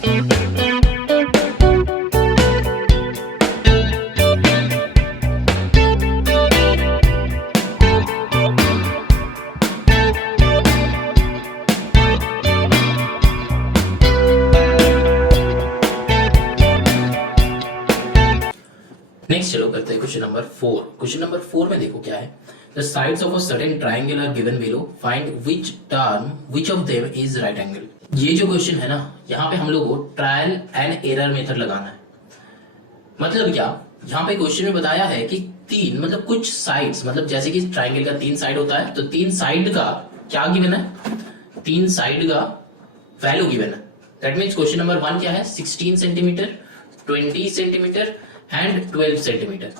Next चलो करते हैं क्वेश्चन नंबर 4। क्वेश्चन नंबर 4 में देखो क्या है, the sides of a certain triangle are given below, find which of them is right angle. ये जो क्वेश्चन है ना, यहाँ पे हम लोग को ट्रायल एंड एरर मेथड लगाना है। मतलब क्या, यहाँ पे क्वेश्चन में बताया है कि तीन मतलब कुछ साइड्स, मतलब जैसे कि ट्रायंगल का 3 साइड होता है, तो 3 साइड का क्या गिवन है, 3 साइड का वैल्यू गिवन है। दैट मीन्स क्वेश्चन नंबर 1 क्या है, 16 सेंटीमीटर, 20 सेंटीमीटर एंड 12 सेंटीमीटर।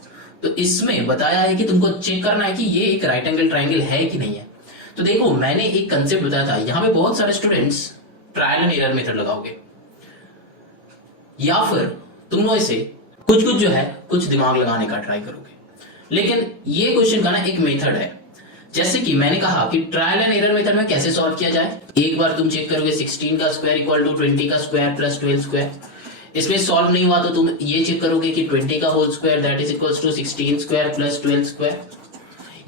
तो इसमें बताया है कि तुमको चेक करना है कि ये एक राइट एंगल ट्रायंगल है कि नहीं है। तो देखो, मैंने एक कंसेप्ट बताया था, यहां पे बहुत सारे students trial and error method लगाओगे, या फिर तुम लोग इसे कुछ जो है कुछ दिमाग लगाने का ट्राई करोगे। लेकिन ये क्वेश्चन का ना एक मेथड है, जैसे कि मैंने कहा कि ट्रायल एंड एरर मेथड में कैसे सॉल्व किया जाए। एक बार तुम चेक करोगे 16 का स्क्वायर इक्वल टू 20 का स्क्वायर प्लस 12 स्क्वायर। इसमें सॉल्व नहीं हुआ तो तुम ये चेक करोगे कि 20 का whole square that is equals to 16 square plus 12 square.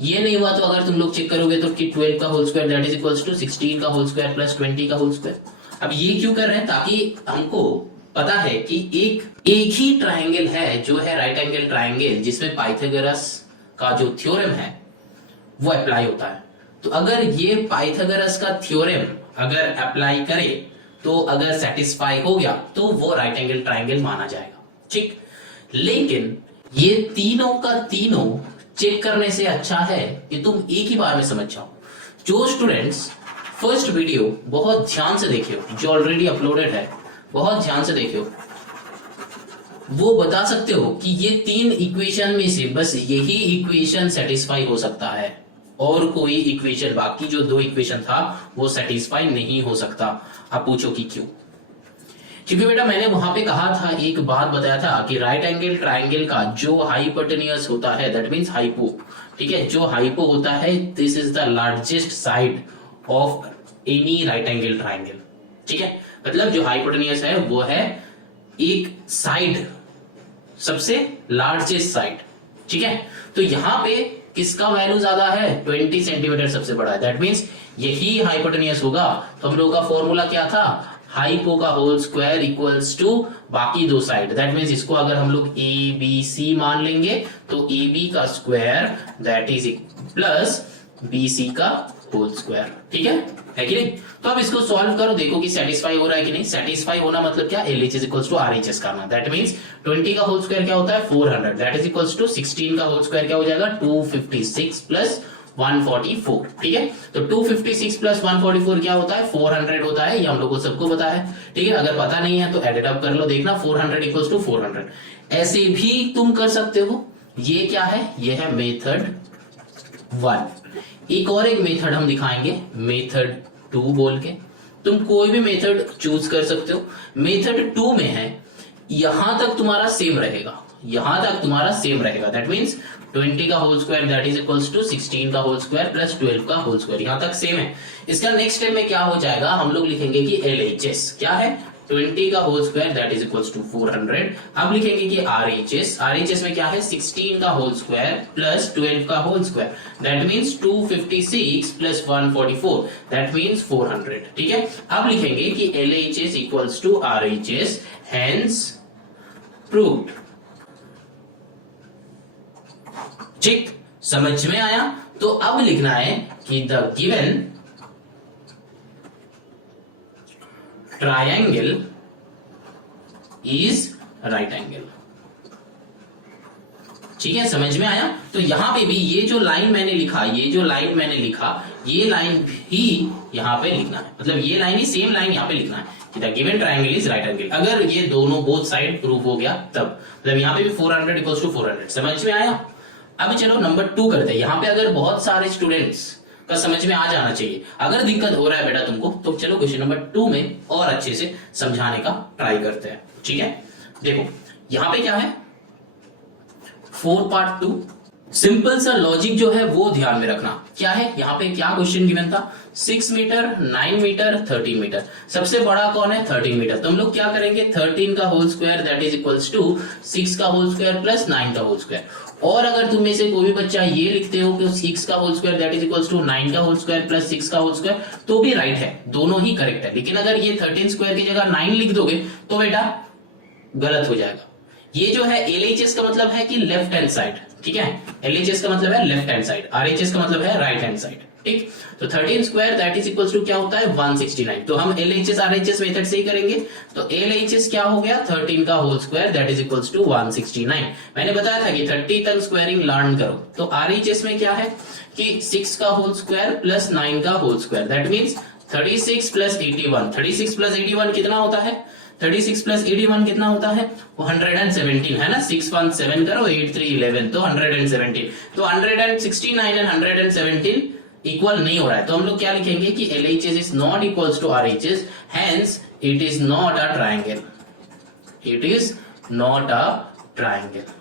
ये नहीं हुआ तो अगर तुम लोग चेक करोगे तो कि 12 का whole square that is equals to 16 का होल स्क्वायर प्लस 20 का होल स्क्वायर। अब ये क्यों कर रहे हैं, ताकि हमको पता है कि एक ही ट्रायंगल है जो है राइट एंगल ट्रायंगल, जिसमें पाइथागोरस का जो थ्योरम है वो अप्लाई होता है। तो अगर ये पाइथागोरस का थ्योरम अगर अप्लाई करे तो अगर सेटिस्फाई हो गया तो वो राइट एंगल ट्रायंगल माना जाएगा, ठीक। लेकिन ये तीनों का तीनों चेक करने से अच्छा है कि तुम एक ही बार में समझ जाओ। जो स्टूडेंट्स फर्स्ट वीडियो बहुत ध्यान से देखियो, जो ऑलरेडी अपलोडेड है, बहुत ध्यान से देखियो, वो बता सकते हो कि ये 3 इक्वेशन में से बस यही इक्वेशन सेटिस्फाई हो सकता है, और कोई इक्वेशन, बाकी जो 2 इक्वेशन था वो सेटिस्फाई नहीं हो सकता। आप पूछो कि क्यों? क्योंकि बेटा मैंने वहां पे कहा था, एक बात बताया था कि राइट एंगल ट्रायंगल का जो हाइपोटेन्यूज होता है दैट मींस हाइपो, ठीक है, जो हाइपो होता है this is the largest side of any right angle triangle, ठीक है। मतलब जो हाइपोटेन्यूज है वो है एक साइड, सबसे लार्जेस्ट साइड, ठीक है। तो यहां पे किसका वैल्यू ज्यादा है, 20 सेंटीमीटर सबसे बड़ा है, दैट मींस यही हाइपोटेन्यूज होगा। तो हम लोगों का फॉर्मूला क्या था, हाइपो का होल स्क्वायर इक्वल्स टू बाकी 2 साइड, दैट मींस इसको अगर हम लोग ए बी सी मान लेंगे तो ए बी का square that is plus B C का होल स्क्वायर, ठीक है कि नहीं। तो अब इसको सॉल्व करो, देखो कि सेटिस्फाई हो रहा है कि नहीं। सेटिस्फाई होना मतलब क्या, LHS इक्वल्स टू RHS करना, दैट मींस 20 का होल स्क्वायर क्या होता है 400, दैट इज इक्वल्स टू 16 का होल स्क्वायर क्या हो जाएगा 256 प्लस 144, ठीक है। तो 256 प्लस 144 क्या होता है 400 होता है, ये हम लोग को सबको पता है, ठीक है। अगर पता नहीं है तो एडिट अप कर लो, देखना 400 इक्वल्स टू 400। ऐसे भी तुम कर सकते हो। ये क्या है, ये है मेथड 1। एक और एक मेथड हम दिखाएंगे, मेथड 2 बोल के। तुम कोई भी मेथड चूज कर सकते हो। मेथड 2 में है यहां तक तुम्हारा सेम रहेगा, यहां तक तुम्हारा सेम रहेगा, दैट मींस 20 का whole square that is equals to 16 का होल स्क्वायर प्लस 12 का होल स्क्वायर, यहां तक सेम है। इसका नेक्स्ट स्टेप में क्या हो जाएगा, हम लोग लिखेंगे कि LHS क्या है 20 का whole square that is equals to 400। अब लिखेंगे कि RHS में क्या है 16 का होल स्क्वायर प्लस 12 का whole square, that means 256 plus 144 that means 400, ठीक है। अब लिखेंगे कि LHS equals to RHS, hence proved, ठीक। समझ में आया। तो अब लिखना है कि the given triangle is right angle, ठीक है, समझ में आया। तो यहां पे भी ये जो लाइन मैंने लिखा, ये जो लाइन मैंने लिखा, ये लाइन भी यहां पे लिखना है, मतलब ये लाइन ही सेम लाइन यहां पे लिखना है कि the given triangle is right angle. अगर ये दोनों बोथ साइड प्रूव हो गया तब, मतलब यहां पे भी 400 इक्वल्स टू 400, समझ में आया। अब चलो नंबर 2 करते हैं। यहां पे अगर बहुत सारे स्टूडेंट्स का समझ में आ जाना चाहिए, अगर दिक्कत हो रहा है बेटा तुमको, तो चलो क्वेश्चन नंबर 2 में और अच्छे से समझाने का ट्राई करते हैं, ठीक है। देखो यहां पे क्या है 4 पार्ट 2, सिंपल सा लॉजिक जो है वो ध्यान में रखना। क्या है यहाँ पे, क्या क्वेश्चन गिवन था, 6 मीटर, 9 मीटर, 13 मीटर। सबसे बड़ा कौन है, 13 मीटर। तो हम लोग क्या करेंगे, 13 का whole square that is equals to 6 का होल स्क्वायर प्लस 9 का होल स्क्वायर। और अगर तुम में से कोई भी बच्चा ये लिखते हो कि 6 का whole square that is equals to 9 का होल स्क्वायर प्लस 6 का होल स्क्वायर, तो भी राइट है, दोनों ही करेक्ट है। लेकिन अगर ये 13 स्क्वायर की जगह 9 लिख दोगे तो बेटा गलत हो जाएगा। ये जो है LHS का मतलब है कि लेफ्ट हैंड साइड, ठीक है। LHS का मतलब है लेफ्ट हैंड साइड, RHS का मतलब है राइट हैंड साइड, ठीक। तो 13 square that is equals to क्या होता है, 169। तो हम LHS RHS मेथड से ही करेंगे। तो LHS क्या हो गया, 13 का whole square that is equals to 169। मैंने बताया था कि 30 तक स्क्वायरिंग लर्न करो। तो RHS में क्या है कि 6 का होल स्क्वायर प्लस 9 का whole square that means 36 plus 81। 36 plus 81 कितना होता है, 36 प्लस 81 कितना होता है, वो 117 है ना। 6 1 7 करो, 8 3 11, तो 117। तो 169 एंड 117 इक्वल नहीं हो रहा है। तो हम लोग क्या लिखेंगे कि LHS is not equals to RHS, hence it is not a triangle. It is not a triangle,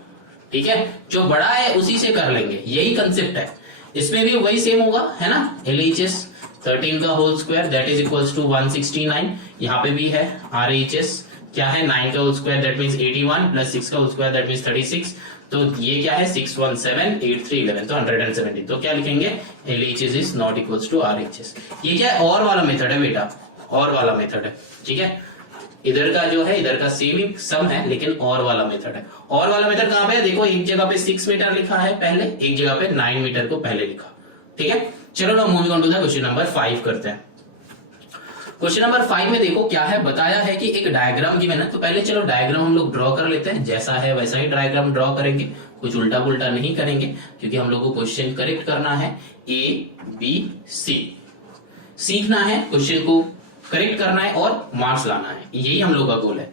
ठीक है। जो बड़ा है उसी से कर लेंगे, यही कंसेप्ट है। इसमें भी वही सेम होगा, है ना। LHS 13 का whole square that is equals to 169। यहाँ पे भी है RHS क्या है, 9 का whole square that means 81 plus 6 का होल स्क्वायर दैट मींस 36। तो ये क्या है, 6 1 7 8 3 11, तो 117। तो क्या लिखेंगे, LHS is not equals to RHS। ये क्या है, और वाला मेथड है बेटा, और वाला मेथड है, ठीक है। इधर का जो है, इधर का सेम ही सम है, लेकिन और वाला मेथड है। और वाला मेथड कहां पे है, देखो एक जगह पे 6 मीटर लिखा है पहले, एक जगह पे 9 मीटर को पहले लिखा, ठीक है। चलो ना moving on to the question number 5 करते हैं। क्वेश्चन नंबर 5 में देखो क्या है, बताया है कि एक डायग्राम गिवन है। तो पहले चलो डायग्राम हम लोग ड्रॉ कर लेते हैं, जैसा है वैसा ही डायग्राम ड्रॉ करेंगे, कुछ उल्टा पुल्टा नहीं करेंगे, क्योंकि हम लोग को क्वेश्चन करेक्ट करना है। ABC सीखना है, क्वेश्चन को करेक्ट करना है और मार्क्स लाना है, यही हम लोग का गोल है।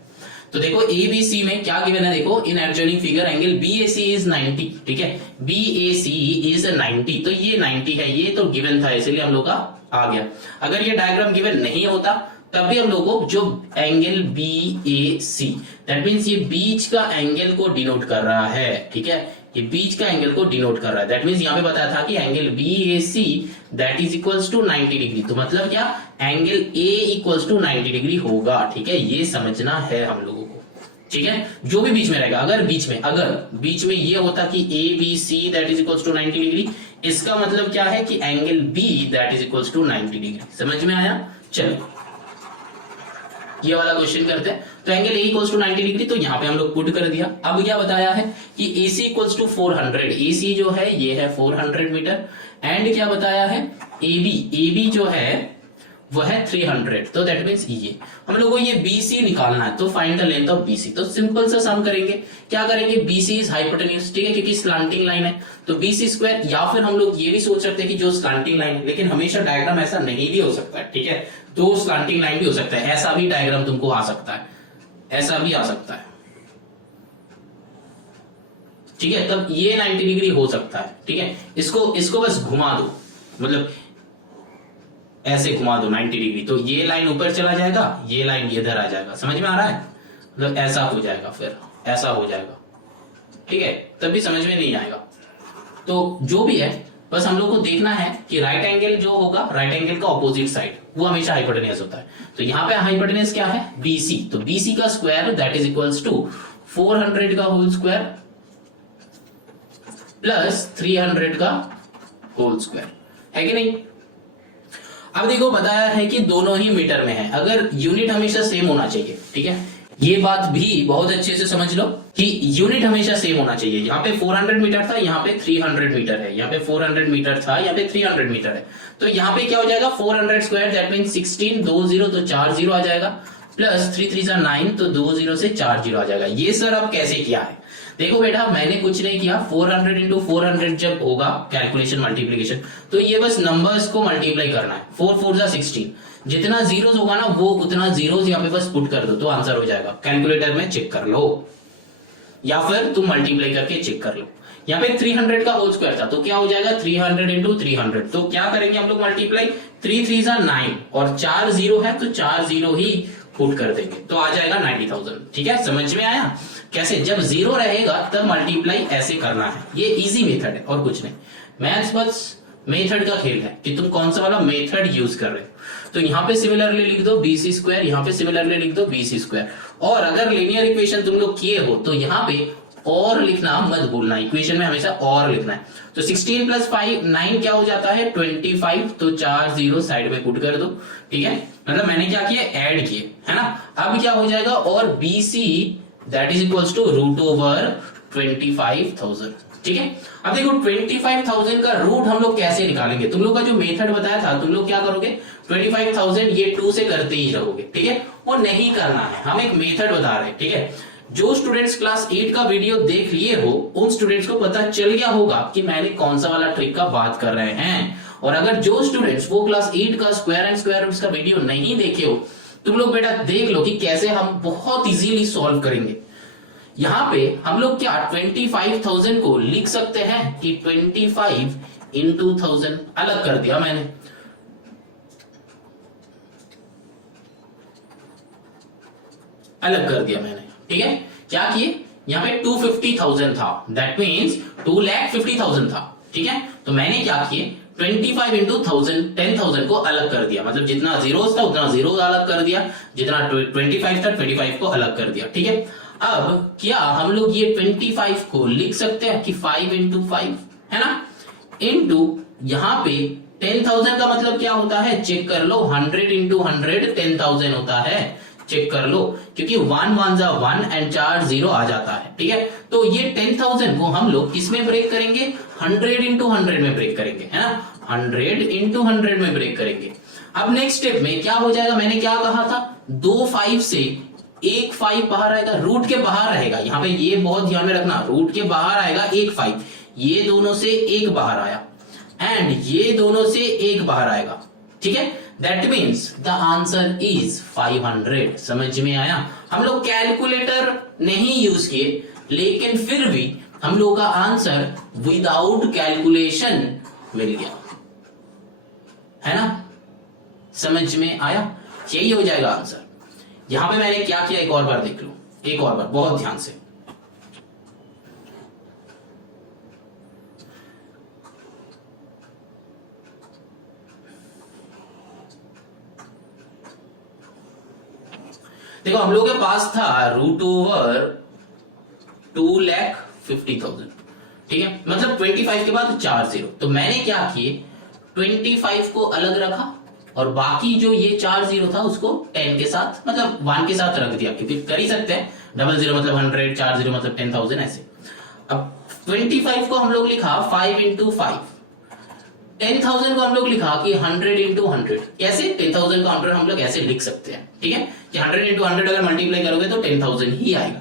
तो देखो ABC में क्या गिवन है, देखो in adjoining figure angle BAC is 90, ठीक है। BAC इज 90, तो ये 90 है, ये तो गिवन था इसलिए हम लोग का आ गया। अगर ये डायग्राम गिवन नहीं होता तब भी हम लोग को जो एंगल BAC दैट मींस ये बीच का एंगल को डिनोट कर रहा है, ठीक है। ये बीच का एंगल को डिनोट कर रहा है, दैट मींस यहाँ पे बताया था कि angle BAC that is equals to 90 degree. तो मतलब क्या, angle A equals to 90 degree होगा, ठीक है। ये समझना है हम लोगों को, ठीक है। जो भी बीच में रहेगा, अगर बीच में ये होता कि ABC that is equals to 90 degree, इसका मतलब क्या है कि angle B that is equals to 90 degree. समझ में आया। चलो ये वाला क्वेश्चन करते हैं। तो angle A equals to 90 degree, तो यहाँ पे हम लोग पुट कर दिया। अब क्या बताया है कि AC इक्वल्स टू 400, AC जो है ये है 400 मीटर, एंड क्या बताया है, AB जो है वो है 300। तो दैट मींस ये हम लोग को ये BC निकालना है, तो find the length of BC। तो सिंपल सा सम करेंगे, क्या करेंगे, BC इज हाइपोटेन्यूज, ठीक है, क्योंकि स्लांटिंग लाइन है। तो BC स्क्वायर, या फिर हम लोग ये भी सोच सकते हैं कि जो स्लांटिंग लाइन है, लेकिन हमेशा डायग्राम ऐसा नहीं भी हो सकता है, ठीक है। तो स्लांटिंग लाइन भी हो सकता है, ऐसा भी डायग्राम तुमको आ सकता है, ऐसा भी आ सकता है, ठीक है। तब ये 90 डिग्री हो सकता है, ठीक है। इसको बस घुमा दो, मतलब ऐसे घुमा दो 90 डिग्री, तो ये लाइन ऊपर चला जाएगा, ये लाइन इधर आ जाएगा। समझ में आ रहा है, मतलब ऐसा हो जाएगा, फिर ऐसा हो जाएगा, ठीक है। तब भी समझ में नहीं आएगा। तो जो भी है, बस हम लोग को देखना है कि राइट एंगल जो होगा, राइट एंगल का ऑपोजिट साइड वो हमेशा हाइपोटेन्यूज होता है। तो यहाँ पे हाइपोटेन्यूज क्या है, BC। तो BC का square that is equals to 400 का होल स्क्वायर प्लस 300 का होल स्क्वायर, है कि नहीं। अब देखो बताया है कि दोनों ही मीटर में है, अगर यूनिट हमेशा सेम होना चाहिए, ठीक है। ये बात भी बहुत अच्छे से समझ लो कि यूनिट हमेशा सेम होना चाहिए। यहाँ पे 400 मीटर था, यहाँ पे 300 मीटर है, यहाँ पे 400 मीटर था, यहाँ पे 300 मीटर है। तो यहाँ पे क्या हो जाएगा, 400 स्क्वायर दैट मीन 16, 2 0 तो 4 0 आ जाएगा, प्लस 3 3 9 तो 2 0 से 4 0 आ जाएगा। ये सर अब कैसे किया है, देखो बेटा मैंने कुछ नहीं किया, 400 इंटू 400 जब होगा कैलकुलेशन मल्टीप्लीकेशन, तो ये बस नंबर्स को मल्टीप्लाई करना है। 4 4 जा 16, जितना जीरोस होगा ना वो उतना जीरोस यहाँ पे बस पुट कर दो तो आंसर हो जाएगा। कैलकुलेटर में चेक कर लो या फिर तुम मल्टीप्लाई करके चेक कर लो। यहाँ पे 300 का होल स्क्वायर था तो क्या हो जाएगा 300 इंटू 300, तो क्या करेंगे हम लोग मल्टीप्लाई, 3 3 जा 9 और 4 0 है तो 4 0 ही पुट कर देंगे तो आ जाएगा 90,000। ठीक है, समझ में आया कैसे? जब जीरो रहेगा तब मल्टीप्लाई ऐसे करना है, ये इजी मेथड है और कुछ नहीं। मैथ्स बस मेथड का खेल है कि तुम कौन सा वाला मेथड यूज कर रहे हो। तो यहाँ पे सिमिलरली लिख दो BC स्क्वायर, यहाँ पे सिमिलरली लिख दो BC स्क्वायर। और अगर लीनियर इक्वेशन तुम लोग किए हो तो यहाँ पे और लिखना मत भूलना, इक्वेशन में हमेशा और लिखना है। तो 16 + 5 9 क्या हो जाता है 25, तो 4 0 साइड में पुट कर दो। ठीक है, मतलब मैंने क्या किया, ऐड किए, है ना। अब क्या हो जाएगा, और BC that is equals to √25,000। ठीक है, अब देखो 25,000 का रूट हम लोग कैसे निकालेंगे। तुम लोग का जो मेथड बताया था, तुम लोग क्या करोगे, 25,000 ये 2 से करते ही रहोगे। ठीक है, वो नहीं करना है, हम एक मेथड बता रहे हैं। ठीक है, जो स्टूडेंट्स क्लास 8 का वीडियो देख लिए हो उन स्टूडेंट्स को पता चल गया होगा कि मैंने कौन सा वाला ट्रिक का बात कर रहे हैं। और अगर जो स्टूडेंट्स वो क्लास 8 का स्क्वायर एंड स्क्वायर रूट्स का वीडियो नहीं देखे हो, तुम लोग बेटा देख लो कि कैसे हम बहुत इजीली सॉल्व करेंगे। यहां पे हम लोग क्या 25,000 को लिख सकते हैं कि 25 × 1000 अलग कर दिया मैंने, अलग कर दिया मैंने। ठीक है, क्या किए, यहाँ पे 250,000 था, दैट मीन्स 2,50,000 था। ठीक है, तो मैंने क्या किए 25 × 1000 10,000 को अलग कर दिया, मतलब जितना जीरोस था उतना जीरो अलग कर दिया, जितना 25 था 25 को अलग कर दिया। ठीक है, अब क्या हम लोग ये 25 को लिख सकते हैं कि 5 × 5 है ना, इनटू यहाँ पे 10,000 का मतलब क्या होता है, चेक कर लो, 100 × 100 10,000 होता है, चेक कर लो, क्योंकि 1 1 1 एंड 4 0 आ जाता है। ठीक है, तो ये 10,000 को हम लोग किसमें ब्रेक करेंगे, 100 × 100 में ब्रेक करेंगे, है ना, 100 × 100 में ब्रेक करेंगे। अब नेक्स्ट स्टेप में क्या हो जाएगा, मैंने क्या कहा था, 2 5 से एक 5 बाहर आएगा, रूट के बाहर रहेगा, यहाँ पे ये बहुत ध्यान में रखना, रूट के बाहर आएगा एक 5, ये दोनों से एक बाहर आया एंड ये दोनों से एक बाहर आएगा। ठीक है, that means the answer is 500। समझ में आया? हम लोग कैलकुलेटर नहीं यूज किए, लेकिन फिर भी हम लोग का आंसर विदाउट कैलकुलेशन मिल गया, है ना। समझ में आया? यही हो जाएगा आंसर। यहां पे मैंने क्या किया, एक और बार देख लो, एक और बार बहुत ध्यान से। देखो हम लोग के पास था √2,50,000। ठीक है, मतलब 25 के बाद 4 0, तो मैंने क्या किए 25 को अलग रखा और बाकी जो ये 4 0 था उसको 10 के साथ, मतलब 1 के साथ रख दिया, क्योंकि कर ही सकते हैं, 00 मतलब 100, 4 0 मतलब 10,000 ऐसे। अब 25 को हम लोग लिखा 5 × 5, 10,000 को हम लोग लिखा कि 100 × 100। कैसे 10,000 को 100 हम लोग ऐसे लिख सकते हैं। ठीक है, कि 100 × 100 अगर मल्टीप्लाई करोगे तो 10,000 ही आएगा।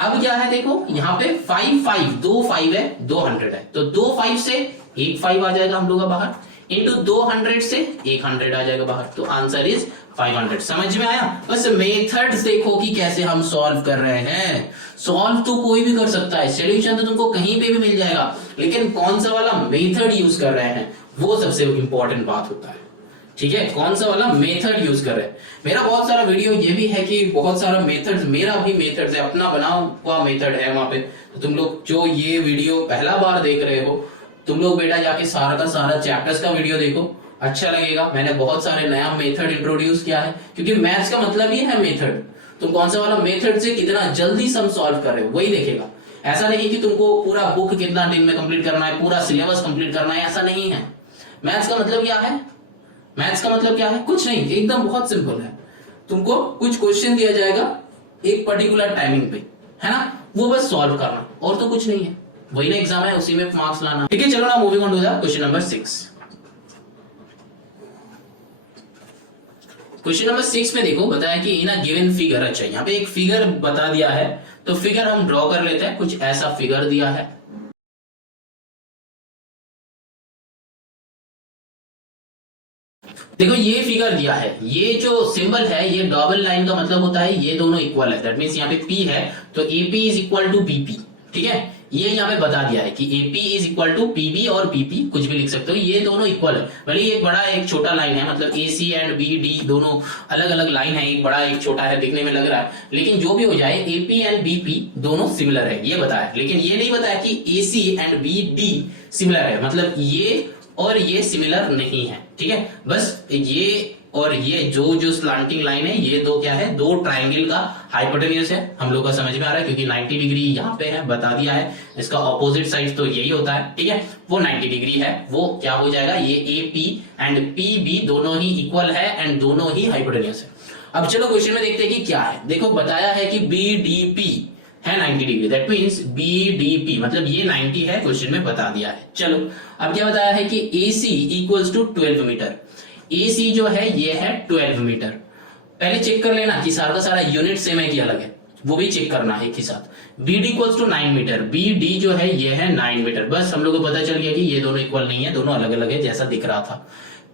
अब क्या है, देखो यहाँ पे 5 5 2 5 है, 200 है, तो 2 5 से एक 5 आ जाएगा हम लोग का बाहर, इंटू 200 से 100 आ जाएगा बाहर, तो आंसर इज 500। समझ में आया? बस मेथड्स देखो कि कैसे हम सॉल्व कर रहे हैं। सॉल्व तो कोई भी कर सकता है, सॉल्यूशन तो तुमको कहीं पे भी मिल जाएगा, लेकिन कौन सा वाला मेथड यूज कर रहे हैं वो सबसे इंपॉर्टेंट बात होता है। ठीक है, कौन सा वाला मेथड यूज कर रहे हैं। मेरा बहुत सारा वीडियो ये भी है कि बहुत सारा मेथड्स, मेरा भी मेथड्स है, अपना बना हुआ मेथड है वहां पे। तो तुम लोग जो ये वीडियो पहला बार देख रहे हो, तुम लोग बेटा जाके सारा का सारा चैप्टर्स का वीडियो देखो, अच्छा लगेगा। मैंने बहुत सारे नया मेथड इंट्रोड्यूस किया है, क्योंकि मैथ्स का मतलब ही है मेथड। तुम कौन सा वाला मेथड से कितना जल्दी सम सॉल्व कर रहे हो वही देखेगा। ऐसा नहीं कि तुमको पूरा बुक कितना दिन में कंप्लीट करना है, पूरा सिलेबस कंप्लीट करना है, ऐसा नहीं है। मैथ्स का मतलब क्या है, मैथ्स का मतलब क्या है, कुछ नहीं, एकदम बहुत सिंपल है। तुमको कुछ क्वेश्चन दिया जाएगा एक पर्टिकुलर टाइमिंग पे, है ना, वो बस सॉल्व करना, और तो कुछ नहीं है। वही ना एग्जाम है, उसी में मार्क्स लाना। ठीक है, चलो ना moving on to the question number 6। Question number 6 में देखो बताया कि इन अ गिवन फिगर, अच्छा यहाँ पे एक फिगर बता दिया है, तो फिगर हम ड्रॉ कर लेते हैं। कुछ ऐसा फिगर दिया है, देखो ये फिगर दिया है, ये जो सिंबल है ये डबल लाइन का मतलब होता है ये दोनों इक्वल है, दैट मींस यहाँ पे P है तो AP is equal to BP। ठीक है, ये यहाँ पे बता दिया है कि AP is equal to PB और PP कुछ भी लिख सकते हो, ये दोनों इक्वल है। भले एक बड़ा एक छोटा लाइन है, मतलब AC एंड BD दोनों अलग अलग लाइन है, एक बड़ा एक छोटा है, दिखने में लग रहा है, लेकिन जो भी हो जाए AP एंड BP दोनों सिमिलर है, ये बताया। लेकिन ये नहीं बताया कि AC एंड BD सिमिलर है, मतलब ये और ये सिमिलर नहीं है, ठीक है। बस ये और ये जो स्लांटिंग लाइन है, ये दो क्या है, दो ट्राइंगल का हाइपोटेन्यूज है। हम लोग का समझ में आ रहा है, क्योंकि 90 डिग्री यहाँ पे है, बता दिया है। इसका ऑपोजिट साइड तो यही होता है, ठीक है, वो 90 डिग्री है। वो क्या हो जाएगा, ये AP एंड PB दोनों ही इक्वल है एंड दोनों ही हाइपोटेन्यूज है। अब चलो क्वेश्चन में देखते हैं कि क्या है। देखो बताया है कि BDP है 90 डिग्री, दैट मींस BDP मतलब ये 90 है, क्वेश्चन में बता दिया है। चलो अब क्या बताया है कि AC equals to 12 metre. AC जो है ये है 12 मीटर। पहले चेक कर लेना कि सारा का सारा यूनिट सेम है कि अलग है, वो भी चेक करना है एक ही साथ। BD equals to 9 metre, BD जो है ये है 9 मीटर। बस हम लोग को पता चल गया कि ये दोनों इक्वल नहीं है, दोनों अलग अलग है, जैसा दिख रहा था।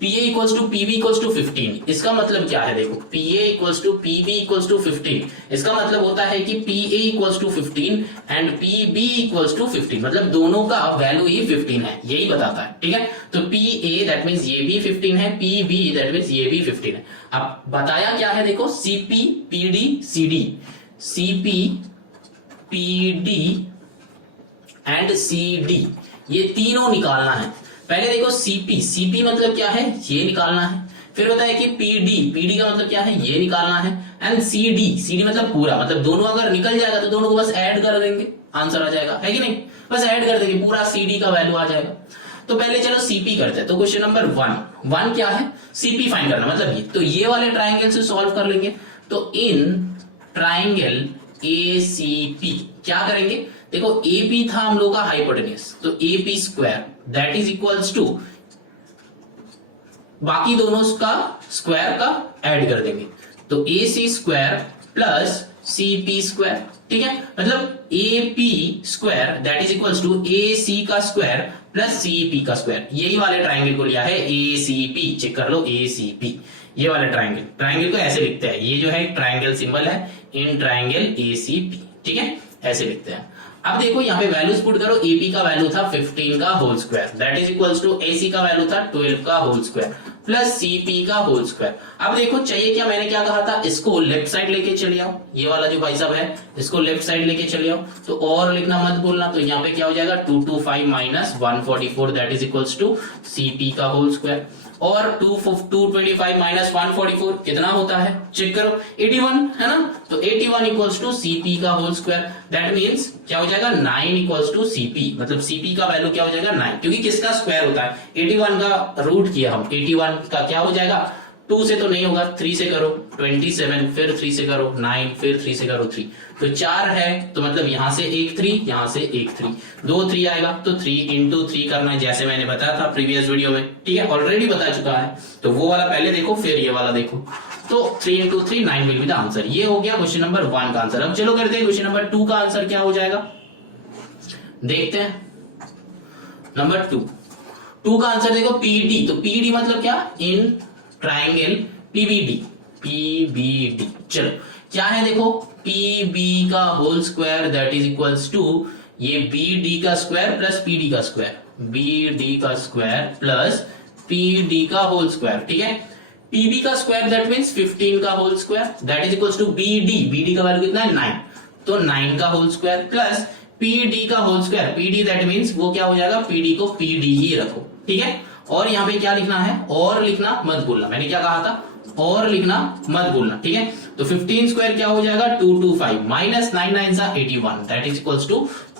PA equals to PB equals to 15, इसका मतलब क्या है, देखो PA equals to PB equals to 15, इसका मतलब होता है कि PA equals to 15 and PB equals to 15, मतलब दोनों का वैल्यू ही 15 है, यही बताता है, ठीक है। तो PA दैट मींस ये भी 15 है, PB दैट मींस ये भी 15 है। अब बताया क्या है, देखो CP PD CD, CP PD and CD ये तीनों निकालना है। पहले देखो CP मतलब क्या है, ये निकालना है। फिर होता है कि PD का मतलब क्या है, ये निकालना है। एंड CD मतलब पूरा, मतलब दोनों अगर निकल जाएगा तो दोनों को बस ऐड कर देंगे, आंसर आ जाएगा, है कि नहीं। बस ऐड कर देंगे, पूरा CD का वैल्यू आ जाएगा। तो पहले चलो CP करते हैं। तो क्वेश्चन नंबर 1 क्या है, CP फाइंड करना, मतलब ये। तो ये वाले ट्राइंगल से सॉल्व कर लेंगे। तो इन ट्राइंगल ACP क्या करेंगे, देखो AP था हम लोग का हाइपोटेन्यूज, तो AP square that is equals to बाकी दोनों का स्क्वायर का ऐड कर देंगे, तो AC square plus CP square, ठीक है। मतलब AP square that is equals to AC का स्क्वायर प्लस CP का स्क्वायर। यही वाले ट्राइंगल को लिया है ACP, चेक कर लो ACP, ये वाले ट्राइंगल को ऐसे लिखते हैं। ये जो है ट्राइंगल सिंबल है इन ट्राइंगल ACP, ठीक है, ऐसे लिखते हैं। अब देखो यहाँ पे वैल्यूज पुट करो, AP का वैल्यू था 15 का whole square that is equals to AC का वैल्यू था 12 का होल स्क्वायर प्लस CP का होल स्क्वायर। अब देखो चाहिए क्या, मैंने क्या कहा था, इसको लेफ्ट साइड लेके चले आओ, ये वाला जो भाई साहब है इसको लेफ्ट साइड लेके चले आओ। तो और लिखना मत भूलना, तो यहाँ पे क्या हो जाएगा 225 minus 144 that is equals to CP का होल स्क्वायर। और 225 माइनस 144 कितना होता है, चेक करो 81 है ना। तो 81 इक्वल्स टू CP का होल स्क्वायर, दैट मींस क्या हो जाएगा 9 इक्वल्स टू CP, मतलब CP का वैल्यू क्या हो जाएगा 9, क्योंकि किसका स्क्वायर होता है 81 का रूट किया हम, 81 का क्या हो जाएगा 2 से तो नहीं होगा, 3 से करो 27, फिर 3 से करो 9, फिर 3 से करो 3, तो 4 है, तो मतलब यहां से एक 3, यहां से एक 3, 2 3 आएगा, तो 3 इंटू 3 करना है, जैसे मैंने बताया था प्रीवियस वीडियो में, ठीक है, ऑलरेडी बता चुका है। तो वो वाला पहले देखो, फिर ये वाला देखो, तो 3 into 3 9 will be the answer. ये हो गया क्वेश्चन नंबर 1 का आंसर। अब चलो करते हैं क्वेश्चन नंबर 2 का आंसर क्या हो जाएगा, देखते हैं। नंबर 2 का आंसर देखो PD, तो PD मतलब क्या, इन ट्राइंगल PBD। चलो क्या है देखो, PB का whole square that is equals to ये BD का स्क्वायर प्लस PD का स्क्वायर, BD का स्क्वायर प्लस PD का होल स्क्वायर, ठीक है। PB का स्क्वायर दैट मींस 15 का whole square that is equals to BD का वैल्यू कितना है 9, तो 9 का होल स्क्वायर प्लस PD का whole square, PD that means वो क्या हो जाएगा, PD को PD ही रखो, ठीक है। और यहाँ पे क्या लिखना है, और लिखना मत भूलना, मैंने क्या कहा था, और लिखना मत भूलना, ठीक है। तो 15 स्क्वायर क्या हो जाएगा 225 minus 9 9 81 that is equals to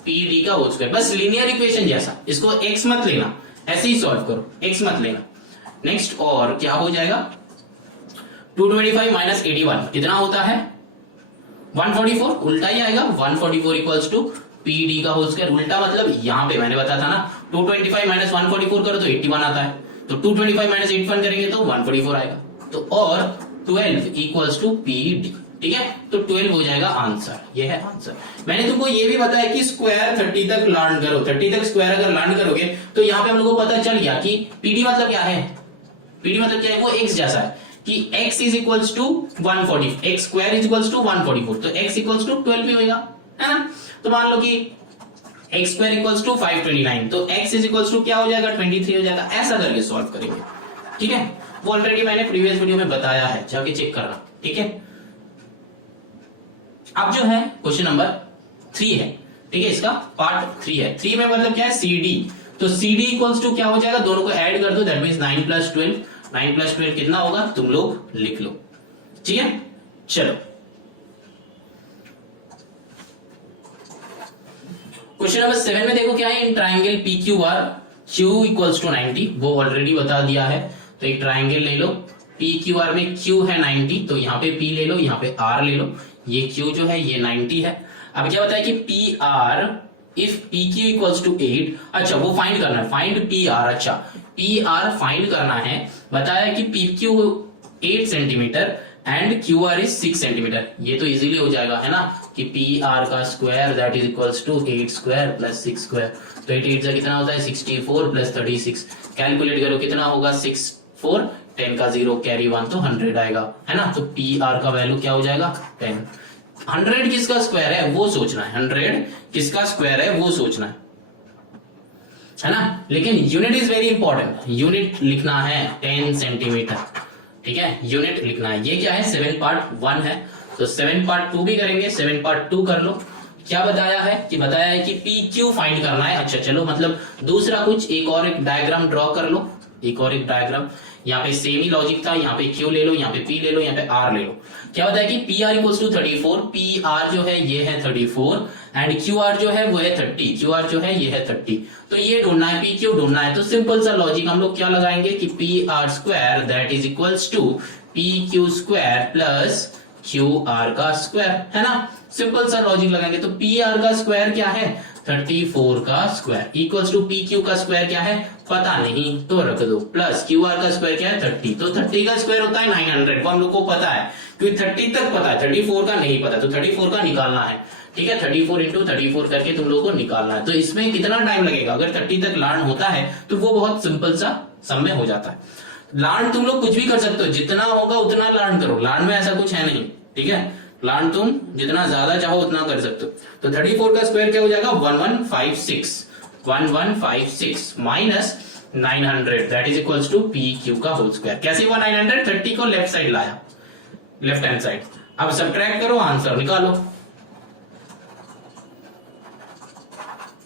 PD का होल स्क्वायर। बस लीनियर इक्वेशन जैसा, इसको x मत लेना, ऐसे ही सॉल्व करो, x मत लेना। नेक्स्ट और क्या हो जाएगा 225 माइनस 81 कितना होता है 144, उल्टा ही आएगा 144 इक्वल्स टू PD का होल स्क्वायर। उल्टा मतलब यहाँ पे मैंने बताया था ना 225 माइनस 144 करो तो 81 आता है, तो 225 माइनस 81 करेंगे तो 144 आएगा। तो और 12 इक्वल्स टू PD, ठीक है, तो 12 हो जाएगा आंसर, ये है आंसर। मैंने तुमको ये भी बताया कि स्क्वायर 30 तक लर्न करो, 30 तक स्क्वायर अगर लर्न करोगे तो यहाँ पे हम लोग को पता चल गया कि PD मतलब क्या है, PD मतलब क्या है, वो x जैसा है कि x is equals to 140, x square is equals to 144, तो x इक्वल्स टू 12 भी होगा, है ना। तो मान लो कि एक्स स्क्वायर इक्वल्स टू 529, तो एक्स इज इक्वल्स टू क्या हो जाएगा 23 हो जाएगा। ऐसा करके सॉल्व करेंगे, ठीक है। वो ऑलरेडी मैंने प्रीवियस वीडियो में बताया है, जाके चेक करना, ठीक है। अब जो है क्वेश्चन नंबर 3 है, ठीक है, इसका पार्ट 3 है। 3 में मतलब क्या है, सी डी, तो सी डी इक्वल्स टू क्या हो जाएगा, दोनों को ऐड कर दो, दैट मींस 9 + 12, 9 + 12 कितना होगा तुम लोग लिख लो, ठीक है। चलो क्वेश्चन नंबर 7 में देखो क्या है, in triangle P Q R Q equals to 90, वो ऑलरेडी बता दिया है। तो एक ट्राइंगल ले लो, पी क्यू आर में क्यू है 90, तो यहाँ पे पी ले लो, यहाँ पे आर ले लो, ये क्यू जो है ये 90 है। अब क्या बताया कि P R if P Q equals to 8, अच्छा वो फाइंड करना है, फाइंड पी आर, अच्छा पी आर फाइंड करना है। बताया कि P Q 8 centimetre and Q R is 6 centimetre, ये तो इजीली हो जाएगा है ना, कि पी आर का square that is equals to 8 square plus 6 square, तो 8 8 से कितना होता है 64 प्लस 36, कैलकुलेट करो कितना होगा 6 4 10 का 0 कैरी 1 तो 100 आएगा, है ना। तो पी आर का वैल्यू क्या हो जाएगा 10। 100 किसका स्क्वायर है वो सोचना है, 100 किसका स्क्वायर है वो सोचना है ना। लेकिन unit is very important, unit लिखना है 10 सेंटीमीटर, ठीक है, यूनिट लिखना है। ये क्या है 7 पार्ट 1 है, तो 7 पार्ट 2 भी करेंगे, 7 पार्ट 2 कर लो। क्या बताया है कि बताया है कि पी क्यू फाइंड करना है। अच्छा चलो मतलब दूसरा कुछ एक और एक डायग्राम ड्रॉ कर लो, एक और एक डायग्राम, यहाँ पे सेम ही लॉजिक था, यहाँ पे क्यू ले लो, यहाँ पे पी ले लो, यहाँ पे आर ले लो। क्या बताया कि P R equals to 34, P R जो है ये है 34 एंड क्यू आर जो है वो है 30, क्यू आर जो है ये है 30, तो ये ढूंढना है, पी क्यू ढूंढना है। तो सिंपल सा लॉजिक हम लोग क्या लगाएंगे कि P R square that is equals to P Q square plus Q R का स्क्वायर, है ना। सिंपल सा लॉजिक लगाएंगे, तो पी आर का स्क्वायर क्या है 34 का square equals to P Q का स्क्वायर क्या है पता नहीं, तो रख दो, प्लस क्यू आर का स्क्वायर क्या है 30, तो 30 का स्क्वायर होता है 900, वो हम लोग को पता है क्योंकि 30 तक पता है, 34 का नहीं पता, तो 34 का निकालना है, ठीक है। 34 इंटू 34 करके तुम लोगों को निकालना है। तो इसमें कितना टाइम लगेगा, अगर 30 तक लर्न होता है तो वो बहुत सिंपल सा सम में हो जाता है। लर्न तुम लोग कुछ भी कर सकते हो, जितना होगा उतना लर्न करो, लर्न में ऐसा कुछ है नहीं, ठीक है। लर्न तुम जितना ज्यादा चाहो उतना कर सकते हो। तो 34 का स्क्वायर क्या हो जाएगा 1156 minus 900 that is equals to P Q का होल स्क्वायर। कैसे हुआ 900, 30 को लेफ्ट साइड लाया, लेफ्ट हैंड साइड। अब सब्ट्रैक्ट करो, आंसर निकालो,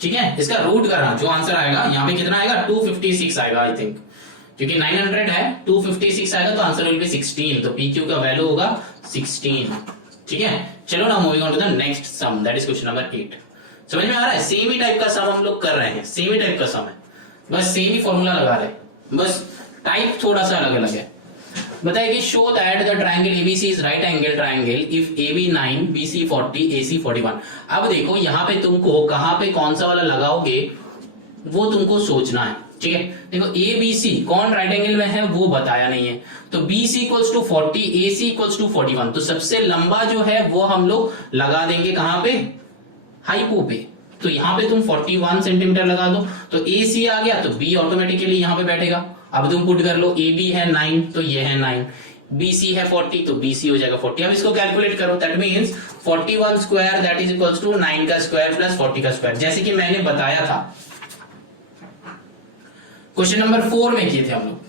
ठीक है। इसका रूट करना, जो आंसर आएगा यहाँ पे कितना आएगा 256 आएगा आई थिंक, क्योंकि 900 है 256 आएगा तो आंसर विल बी 16, तो पी क्यू का वैल्यू होगा 16, ठीक है। चलो ना moving on to the next sum that is question number 8। समझ में आ रहा है, सेम ही टाइप का सम हम लोग कर रहे हैं, सेम ही टाइप का सम है, बस सेम ही फॉर्मूला लगा रहे हैं, बस टाइप थोड़ा सा अलग अलग है। बताइए कि show that the triangle ABC is right angle triangle if AB 9 BC 40 AC 41। अब देखो यहाँ पे तुमको कहां पे कौन सा वाला लगाओगे वो तुमको सोचना है, ठीक है। देखो ए बी सी कौन राइट एंगल में है वो बताया नहीं है, तो B C equals to 40 A C equals to 41, तो सबसे लंबा जो है वो हम लोग लगा देंगे कहां पे हाइपो पे, तो यहाँ पे तुम 41 सेंटीमीटर लगा दो, तो ए सी आ गया तो बी ऑटोमेटिकली यहाँ पे बैठेगा। अब तुम पुट कर लो ए बी है 9 तो ये है 9, बी सी है 40 तो बी सी हो जाएगा 40। अब इसको कैलकुलेट करो, that means 41 square that is equals to 9 का स्क्वायर प्लस 40 का स्क्वायर, जैसे कि मैंने बताया था क्वेश्चन नंबर 4 में किए थे हम लोग,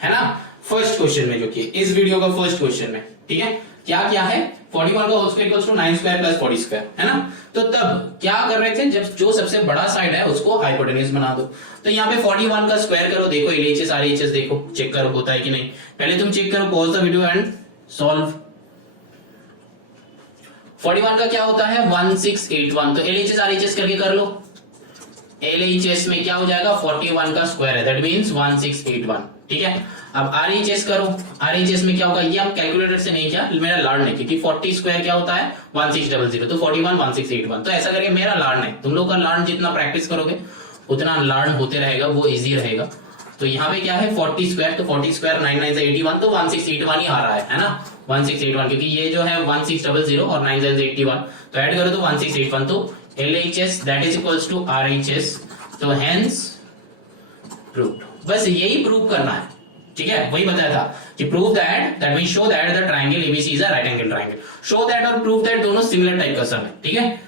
है ना, फर्स्ट क्वेश्चन में जो किए, इस वीडियो का फर्स्ट क्वेश्चन में, ठीक है। क्या है 41 का whole square equals to 9 square plus 40 square, है ना। तो तब क्या कर रहे थे, जब जो सबसे बड़ा साइड है उसको हाइपोटेन्यूज बना दो, तो यहाँ पे 41 का स्क्वायर करो, देखो एलएचएस आरएचएस देखो चेक करो होता है कि नहीं, पहले तुम चेक करो, pause the video and solve. 41 का क्या होता है 1681, तो एलएचएस आरएचएस करके कर लो, एलएचएस में क्या हो जाएगा 41 का स्क्वायर है दैट मींस 1681, ठीक है। अब आरएचएस करो, आरएचएस में क्या होगा, ये हम कैलकुलेटर से नहीं किया, मेरा लर्न है, क्योंकि 40 स्क्वायर क्या होता है 1600, तो 41 1681, तो ऐसा करके मेरा लर्न है, तुम लोग का लर्न जितना प्रैक्टिस करोगे उतना लर्न होते रहेगा, वो इजी रहेगा। तो यहाँ पे क्या है 40 स्क्वायर, तो 40 स्क्वायर 9 9 से 81, तो 1681 ही आ रहा है ना, 1681, क्योंकि ये जो है 1600 और 9 9 से 81, तो ऐड करो तो 1681, तो LHS that is equals to RHS, तो hence proved। बस यही प्रूव करना है, ठीक है, वही बताया था कि prove that means show that the triangle ABC is a right angle triangle. Show that और प्रूव दैट दोनों सिमिलर टाइप का सम है, ठीक है।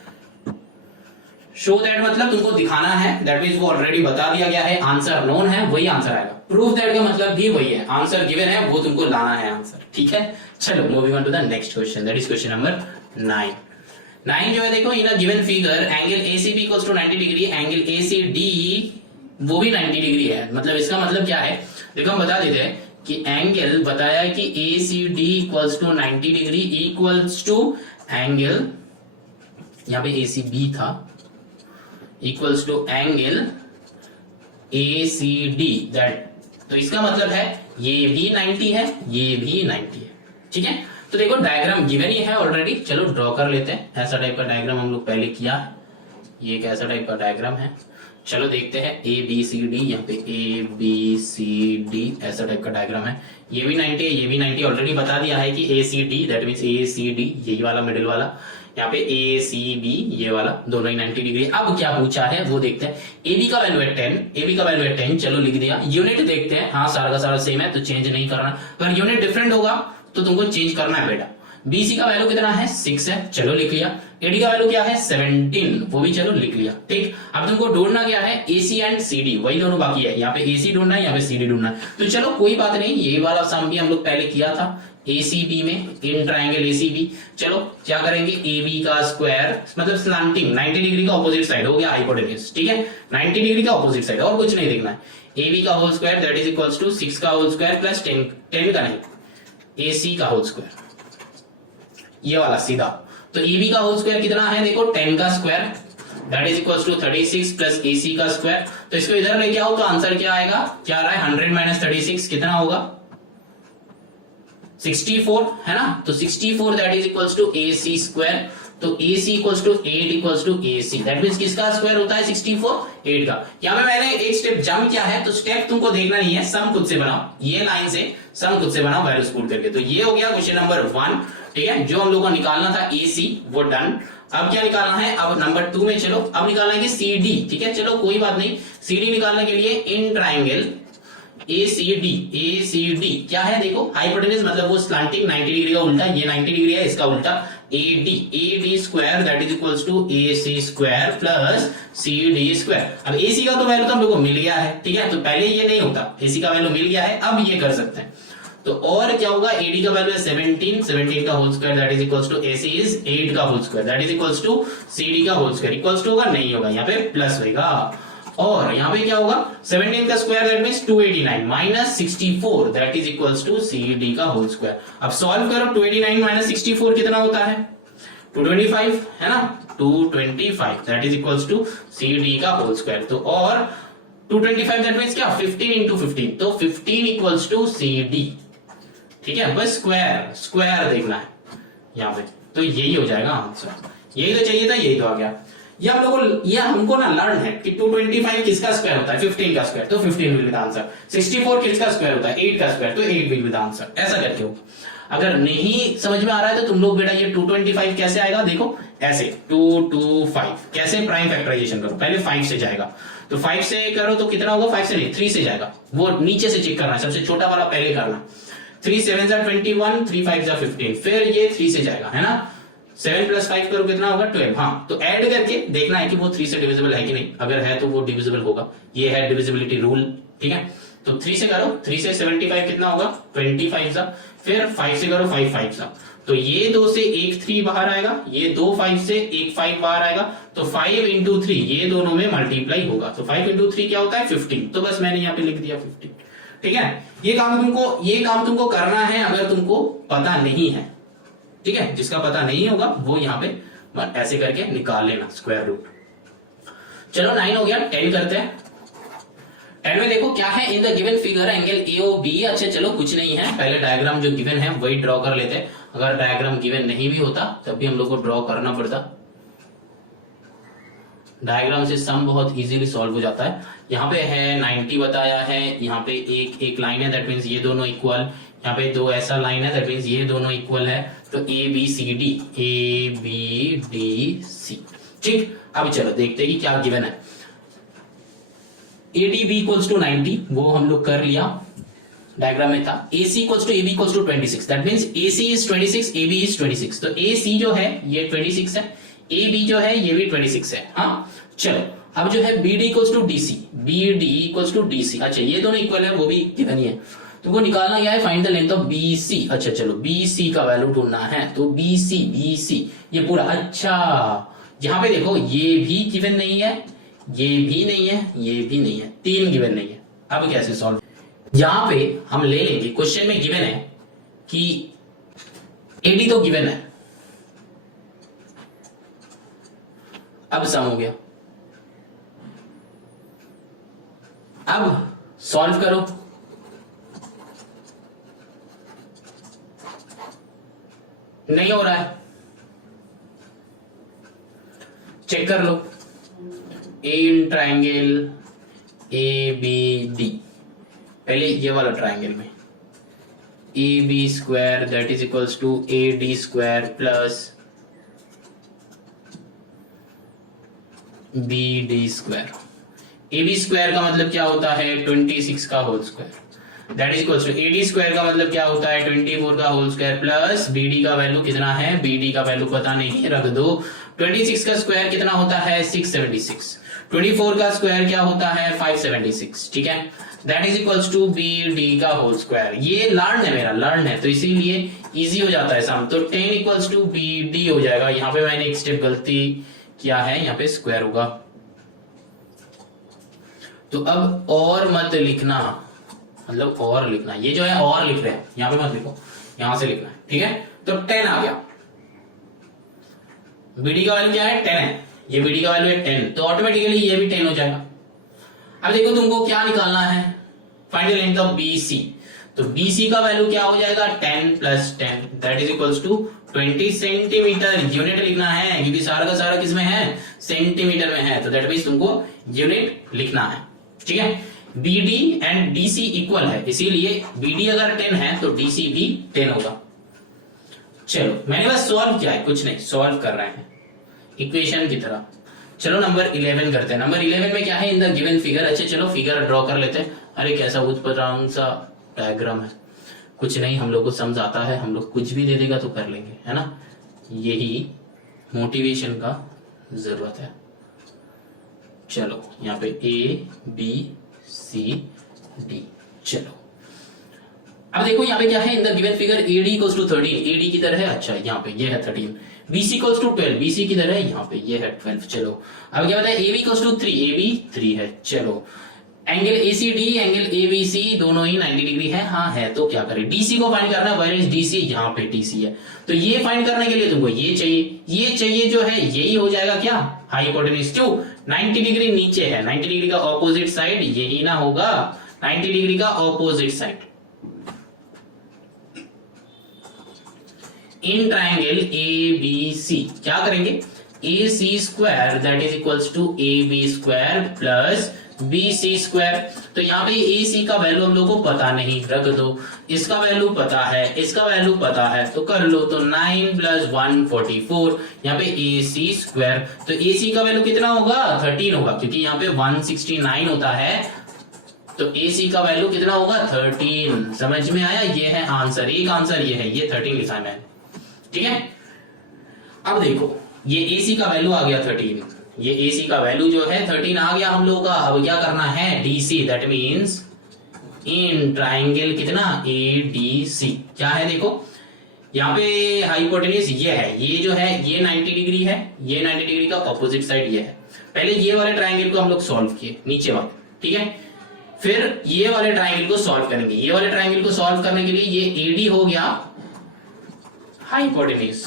शो दैट मतलब तुमको दिखाना है, दैट मींस वो ऑलरेडी बता दिया गया है, आंसर नोन है, वही आंसर आएगा। प्रूफ दैट का मतलब भी वही है, आंसर गिवन है, वो तुमको लाना है आंसर, ठीक है। चलो moving on to the next question, that is question number 9 जो है देखो, in a given figure angle ACB equals to 90 degree, angle ACD वो भी 90 डिग्री है। मतलब इसका मतलब क्या है, देखो हम बता देते हैं कि एंगल बताया है कि ACD equals to 90 degree equals to angle, यहां पे ACB था, equals to angle ACD that, तो इसका मतलब है ये भी 90 है, ये भी 90 है, ठीक है। तो देखो डायग्राम गिवन ही है ऑलरेडी, चलो ड्रॉ कर लेते हैं। ऐसा टाइप का डायग्राम हम लोग पहले किया है, ये एक ऐसा टाइप का डायग्राम है। चलो देखते हैं ABCD, यहाँ पे ABCD ऐसा टाइप का डायग्राम है, ये भी 90 है, ये भी 90, ऑलरेडी बता दिया है कि ACD दैट मींस ACD यही वाला मिडिल वाला, यहाँ पे ACB ये वाला, दोनों ही 90 डिग्री। अब क्या पूछा है वो देखते हैं। AB का वैल्यू है 10, AB का वैल्यू है 10, चलो लिख दिया। यूनिट देखते हैं, हाँ सारा का सारा सेम है तो चेंज नहीं करना, अगर यूनिट डिफरेंट होगा तो तुमको चेंज करना है बेटा। BC का वैल्यू कितना है 6 है, चलो लिख लिया। AD का वैल्यू क्या है 17, वो भी चलो लिख लिया, ठीक। अब तुमको ढूंढना क्या है AC एंड CD, वही दोनों बाकी है, यहाँ पे AC ढूंढना है, यहाँ पे CD ढूंढना है। तो चलो कोई बात नहीं, ये वाला सम भी हम लोग पहले किया था ACB में, इन ट्राइंगल ACB। चलो क्या करेंगे, AB का स्क्वायर मतलब स्लैंटिंग 90 डिग्री का ऑपोजिट साइड हो गया हाइपोटेन्यूज, ठीक है, 90 डिग्री का ऑपोजिट साइड, और कुछ नहीं देखना है। AB का whole square that is equals to 6 का होल स्क्वायर प्लस 10 का नहीं, AC का होल स्क्वायर, ये वाला सीधा। तो AB का होल स्क्वायर कितना है देखो, 10 का square that is equals to 36 plus AC का स्क्वायर। तो इसको इधर लेके आओ तो आंसर क्या आएगा, क्या आ रहा है 100 माइनस 36 कितना होगा 64 है ना। तो 64 that is equals to AC square, तो AC equals to 8 equals to AC, that means किसका स्क्वायर होता है 64, 8 का। यहां पे मैंने एक स्टेप जंप किया है, तो स्टेप तुमको देखना नहीं है, सम खुद से बनाओ, ये लाइन से सम खुद से बनाओ वैल्यूज पुट करके। तो ये हो गया क्वेश्चन नंबर 1, ठीक है। जो हम लोग को निकालना था AC वो डन। अब क्या निकालना है, अब नंबर 2 में चलो, अब निकालना है कि CD, ठीक है। चलो कोई बात नहीं, CD निकालने के लिए इन ट्राइंगल ACD क्या है देखो, हाइपोटेन्यूज मतलब वो स्लैंटिंग 90 डिग्री का उल्टा, ये 90 डिग्री है, इसका उल्टा AD square that is equals to AC square plus CD square. अब AC का तो वैल्यू तो हम लोग को मिल गया है, ठीक है, तो पहले ये नहीं होता, AC का वैल्यू मिल गया है, अब ये कर सकते हैं। तो और क्या होगा, AD का वैल्यू है 17 का whole square that is equals to AC is 8 का whole square that is equals to CD का होल स्क्वायर, इक्वल्स टू होगा नहीं होगा, यहाँ पे प्लस होगा। और यहाँ पे क्या होगा 17 का square that means 289 minus 64 that is equals to CD का होल स्क्वायर। अब सॉल्व करो, 289 माइनस 64 कितना होता है 225 है ना, 225 that is equals to CD का होल स्क्वायर। तो और 225 दैट मींस क्या 15 इंटू 15, तो 15 इक्वल्स टू CD, ठीक है। बस स्क्वायर देखना है यहाँ पे, तो यही हो जाएगा आंसर, यही तो चाहिए था, यही तो आ गया। ये हम लोगों को, ये हमको ना लर्न है कि 225 किसका स्क्वायर होता है 15 का स्क्वायर, तो 15 विल बी द आंसर। 64 किसका स्क्वायर होता है 8 का स्क्वायर, तो 8 विल बी द आंसर। ऐसा करके हो, अगर नहीं समझ में आ रहा है तो तुम लोग बेटा ये 225 कैसे आएगा देखो, ऐसे 225 कैसे प्राइम फैक्टराइजेशन करो, पहले 5 से जाएगा, तो 5 से करो तो कितना होगा, 5 से नहीं 3 से जाएगा, वो नीचे से चेक करना है, सबसे छोटा वाला पहले करना। 3 7 21, 3 5 15, फिर ये 3 से जाएगा है ना, 7 प्लस 5 करो कितना होगा 12। हाँ तो ऐड करके देखना है कि वो 3 से डिविजिबल है कि नहीं, अगर है तो वो डिविजिबल होगा, ये है डिविजिबिलिटी रूल, ठीक है। तो 3 से करो, 3 से 75 कितना होगा 25 सा, फिर 5 से करो 5 5 सा, तो ये 2 से एक 3 बाहर आएगा, ये 2 5 से एक 5 बाहर आएगा, तो 5 इंटू 3 ये दोनों में मल्टीप्लाई होगा, तो 5 इंटू 3 क्या होता है 15, तो बस मैंने यहाँ पे लिख दिया 15, ठीक है। ये काम तुमको करना है अगर तुमको पता नहीं है, ठीक है। जिसका पता नहीं होगा वो यहाँ पे ऐसे करके निकाल लेना स्क्वायर रूट। चलो 9 हो गया, 10 करते हैं। 10 में देखो क्या है, in the given figure angle AOB। अच्छा चलो कुछ नहीं है, पहले डायग्राम जो गिवन है वही ड्रॉ कर लेते हैं, अगर डायग्राम गिवन नहीं भी होता तब भी हम लोग को ड्रॉ करना पड़ता, डायग्राम से सम बहुत इजीली सॉल्व हो जाता है। यहाँ पे है 90 बताया है, यहाँ पे एक लाइन है दैट मींस ये दोनों इक्वल, यहाँ पे 2 ऐसा लाइन है दैट मींस ये दोनों इक्वल है, तो ABCD ABDC, ठीक। अब चलो देखते हैं कि क्या गिवन है। ADB इक्वल्स टू 90 वो हम लोग कर लिया, डायग्राम में था। AC equals to AB equals to 26 that means AC is 26 AB is 26, तो AC जो है ये 26 है, ए बी जो है ये भी 26 है। हाँ चलो, अब जो है B D equals to D C, B D equals to D C. अच्छा ये दोनों इक्वल है, वो भी गिवन ही है। तुमको निकालना क्या है, find the length of B C. अच्छा चलो बी सी का वैल्यू ढूंढना है, तो बी सी ये पूरा। अच्छा यहाँ पे देखो ये भी गिवन नहीं है, ये भी नहीं है, ये भी नहीं है, 3 गिवन नहीं है। अब कैसे सॉल्व? यहां पे हम ले लेंगे, क्वेश्चन में गिवन है कि एडी तो गिवन है। अब सम हो गया, अब सॉल्व करो। नहीं हो रहा है, चेक कर लो। In triangle A B D, पहले ये वाला ट्राइंगल में A B square that is equals to A D square plus B D square. A B square का मतलब क्या होता है, 26 का whole square that is equals to A D square का मतलब क्या होता है, 24 का whole square plus B D का वैल्यू कितना है, बी डी का वैल्यू पता नहीं, रख दो। 26 का स्क्वायर कितना होता है, 676। 24 का स्क्वायर क्या होता है, 576। ठीक है, that is equals to B D का होल स्क्वायर। ये लर्न है, मेरा लर्न है, तो इसीलिए इजी हो जाता है सम। तो 10 इक्वल्स टू बी डी हो जाएगा। यहाँ पे मैंने एक स्टेप गलती किया है, यहाँ पे स्क्वायर होगा। तो अब और मत लिखना, मतलब और लिखना, ये जो है और लिख रहे हैं, यहाँ पे मत लिखो, यहां से लिखना है। ठीक है, तो 10 आ गया। बीडी का वैल्यू क्या है, 10 है, ये बीडी का वैल्यू है 10, तो ऑटोमेटिकली ये भी 10 हो जाएगा। अब देखो तुमको क्या निकालना है, find the length of BC. तो बीसी का वैल्यू क्या हो जाएगा, 10 plus 10 that is equals to 20 centimetre. Unit लिखना है क्योंकि सारा का सारा किस में है, सेंटीमीटर में है, तो दैट मींस तुमको यूनिट लिखना है। ठीक है, बीडी एंड डीसी इक्वल है, इसीलिए बीडी अगर 10 है तो डीसी भी 10 होगा। चलो मैंने बस सॉल्व किया है, कुछ नहीं, सॉल्व कर रहे हैं इक्वेशन की तरह। चलो नंबर 11 करते हैं। नंबर 11 में क्या है, इन द गिवन फिगर। अच्छा चलो फिगर ड्रॉ कर लेते हैं। अरे कैसा उच्च सा डायग्राम है, कुछ नहीं, हम लोग को समझ आता है, हम लोग कुछ भी दे देगा तो कर लेंगे, है ना। यही मोटिवेशन का जरूरत है। चलो यहाँ पे ए बी सी डी। चलो अब देखो यहाँ पे क्या है, in the given figure A D equals to 13, A D किधर है, अच्छा यहाँ पे ये है 13। BC इक्वल्स टू 12, BC किधर है, यहाँ पे ये है 12। चलो अब क्या बताया, AB इक्वल्स टू 3, AB 3 है। चलो एंगल ACD एंगल ABC दोनों ही 90 डिग्री है, हाँ है, तो क्या करें, DC को फाइंड करना है, वेयर इज DC, यहाँ पे DC है। तो ये फाइंड करने के लिए तुमको ये चाहिए, ये चाहिए जो है यही हो जाएगा क्या, हाइपोटेन्यूज। क्यों, 90 डिग्री नीचे है, 90 डिग्री का ऑपोजिट साइड यही ना होगा, 90 डिग्री का opposite side. In triangle ABC क्या करेंगे, AC square that is equals to AB square plus BC square. तो यहाँ पे AC का वैल्यू हम लोग को पता नहीं, रख दो। इसका वैल्यू पता है, इसका वैल्यू पता है, तो कर लो। तो 9 प्लस 1 44, यहाँ पे AC स्क्वायर। तो AC का वैल्यू कितना होगा, 13 होगा, क्योंकि यहाँ पे 169 होता है, तो AC का वैल्यू कितना होगा, 13। समझ में आया, ये है आंसर, एक आंसर ये है, ये 13 लिखा है मैंने। ठीक है, अब देखो ये AC का वैल्यू आ गया 13, ये AC का वैल्यू जो है 13 आ गया हम लोग का। अब क्या करना है, DC, that means in triangle कितना, ADC क्या है, देखो यहाँ पे हाइपोटेन्यूज ये है, ये जो है ये 90 डिग्री है, ये 90 डिग्री का ऑपोजिट साइड ये है। पहले ये वाले ट्राइंगल को हम लोग सॉल्व किए, नीचे वाले, ठीक है, फिर ये वाले ट्राइंगल को सॉल्व करेंगे। ये वाले ट्राइंगल को सॉल्व करने के लिए ये AD हो गया हाइपोटेन्यूज,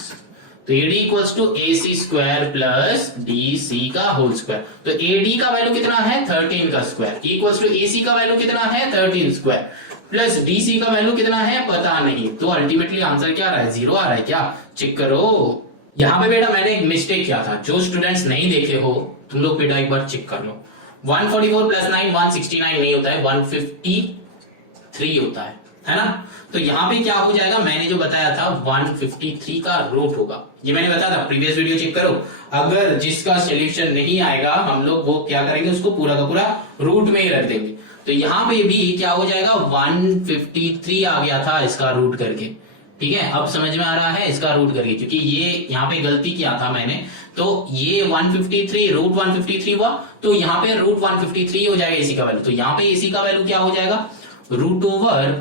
तो AD equals to AC square plus DC का होल स्क्वायर। तो AD का वैल्यू कितना है, 13 का स्क्वायर, इक्वल्स टू AC का वैल्यू कितना है, 13 स्क्वायर प्लस DC का वैल्यू कितना है पता नहीं। तो अल्टीमेटली आंसर क्या आ रहा है, 0 आ रहा है। क्या चेक करो, यहाँ पे बेटा मैंने एक मिस्टेक किया था, जो स्टूडेंट्स नहीं देखे हो तुम लोग बेटा एक बार चेक कर लो। 144 प्लस 9 169 नहीं होता है, 153 होता है ना। तो यहाँ पे क्या हो जाएगा, मैंने जो बताया था 153 का रूट होगा, ये मैंने बताया था, प्रीवियस वीडियो चेक करो। अगर जिसका सोल्यूशन नहीं आएगा हम लोग वो क्या करेंगे, उसको पूरा का पूरा रूट में ही रख देंगे। तो यहाँ पे भी क्या हो जाएगा, 153 आ गया था इसका रूट करके, ठीक है, अब समझ में आ रहा है इसका रूट करके, क्योंकि ये यहाँ पे गलती किया था मैंने, तो ये 153 रूट 153 हुआ, तो यहाँ पे रूट 153 हो जाएगा एसी का वैल्यू, तो यहाँ पे एसी का वैल्यू क्या हो जाएगा, रूट ओवर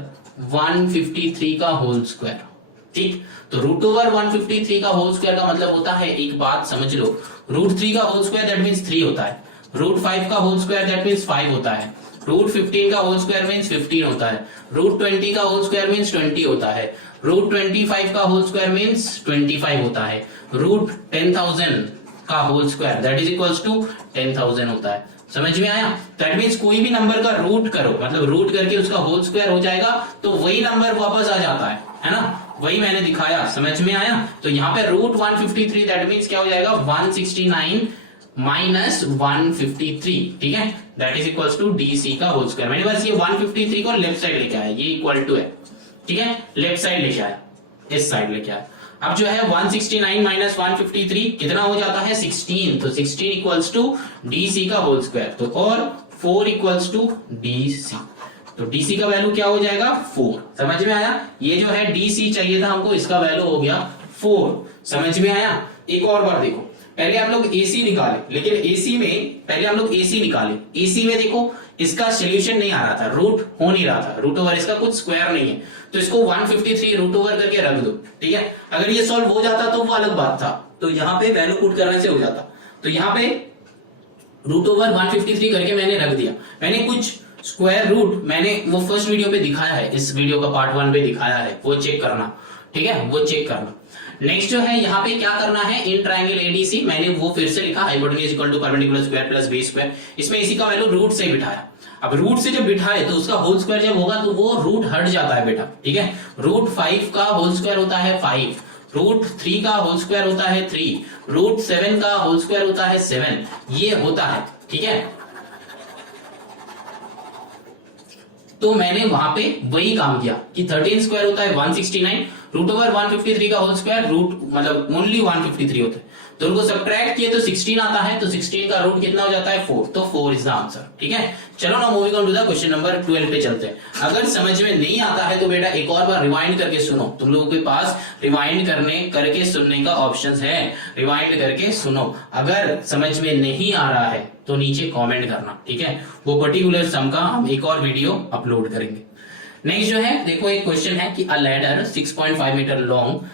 153 का होल स्क्वायर। ठीक, तो रूट ओवर 153 का होल स्क्वायर का मतलब होता है, एक बात समझ लो, रूट 3 का होल स्क्वायर दैट मीन्स 3 होता है, रूट 5 का होल स्क्वायर दैट मीन्स 5 होता है, रूट 15 का होल स्क्वायर मीन्स 15 होता है, रूट 20 का होल स्क्वायर मीन्स 20 होता है, रूट 25 का होल स्क्वायर मीन्स 25 होता है, रूट 10,000 का whole square that is equals to 10,000 होता है। समझ में आया? दैट मीन्स कोई भी नंबर का रूट करो, मतलब रूट करके उसका होल स्क्वायर हो जाएगा, तो वही नंबर वापस आ जाता है ना, वही मैंने दिखाया। समझ में आया? तो यहाँ पे रूट 153 दैट मीन्स क्या हो जाएगा, 169 माइनस 153, ठीक है, that is equals to DC का होल स्क्वायर। मैंने बस ये 153 को लेफ्ट साइड लेके आया, ये इक्वल टू है, ठीक है, लेफ्ट साइड लेके आया, इस साइड लेके आया। अब जो है 169 माइनस 153 कितना हो जाता है, 16, तो 16 इक्वल्स टू डीसी का होल स्क्वायर, तो और 4 इक्वल्स टू डीसी, तो डीसी का वैल्यू क्या हो जाएगा, 4। समझ में आया? ये जो है डीसी चाहिए था हमको, इसका वैल्यू हो गया 4। समझ में आया? एक और बार देखो, पहले हम लोग एसी निकाले, लेकिन एसी में पहले हम लोग एसी निकाले, एसी में देखो इसका सोल्यूशन नहीं आ रहा था, रूट हो नहीं रहा था, रूट ओवर इसका कुछ स्क्वायर नहीं है, तो इसको 153 रूट ओवर करके रख दो, ठीक है। अगर ये सॉल्व हो जाता तो वो अलग बात था, तो यहाँ पे वैल्यू पुट करने से हो जाता, तो यहाँ पे रूट ओवर 153 करके मैंने रख दिया। मैंने कुछ स्क्वायर रूट मैंने वो फर्स्ट वीडियो पे दिखाया है, इस वीडियो का पार्ट 1 पे दिखाया है, वो चेक करना, ठीक है, वो चेक करना। नेक्स्ट जो है यहाँ पे क्या करना है, इन ट्रायंगल एडीसी मैंने वो फिर से लिखा, hypotenuse equal to perpendicular square plus base square, इसमें इसी का वैल्यू रूट से बिठाया। अब रूट से जब बिठाए तो उसका होल स्क्वायर जब होगा तो वो रूट हट जाता है बेटा, ठीक है। रूट 5 का होल स्क्वायर होता है 5, रूट 3 का होल स्क्वायर होता है 3, रूट 7 का होल स्क्वायर होता है 7, ये होता है, ठीक है। तो मैंने वहां पे वही काम किया कि 13 स्क्वायर होता है 169, रूट ओवर 153 का होल स्क्वायर रूट मतलब ओनली 153 होता है, तो उनको सब्ट्रैक्ट किए तो 16 आता है, तो 16 का रूट कितना हो जाता है 4, तो 4 इज द आंसर, ठीक है। चलो ना moving on to the question number 12 पे चलते हैं। अगर समझ में नहीं आता है तो बेटा एक और बार रिवाइंड करके सुनो, तुम लोगों के पास रिवाइंड करके सुनने का ऑप्शन है, रिवाइंड करके सुनो। अगर समझ में नहीं आ रहा है तो नीचे कमेंट करना, ठीक है, वो पर्टिकुलर सम का हम एक और वीडियो अपलोड करेंगे। नेक्स्ट जो है देखो, एक क्वेश्चन है कि a ladder 6.5 metre long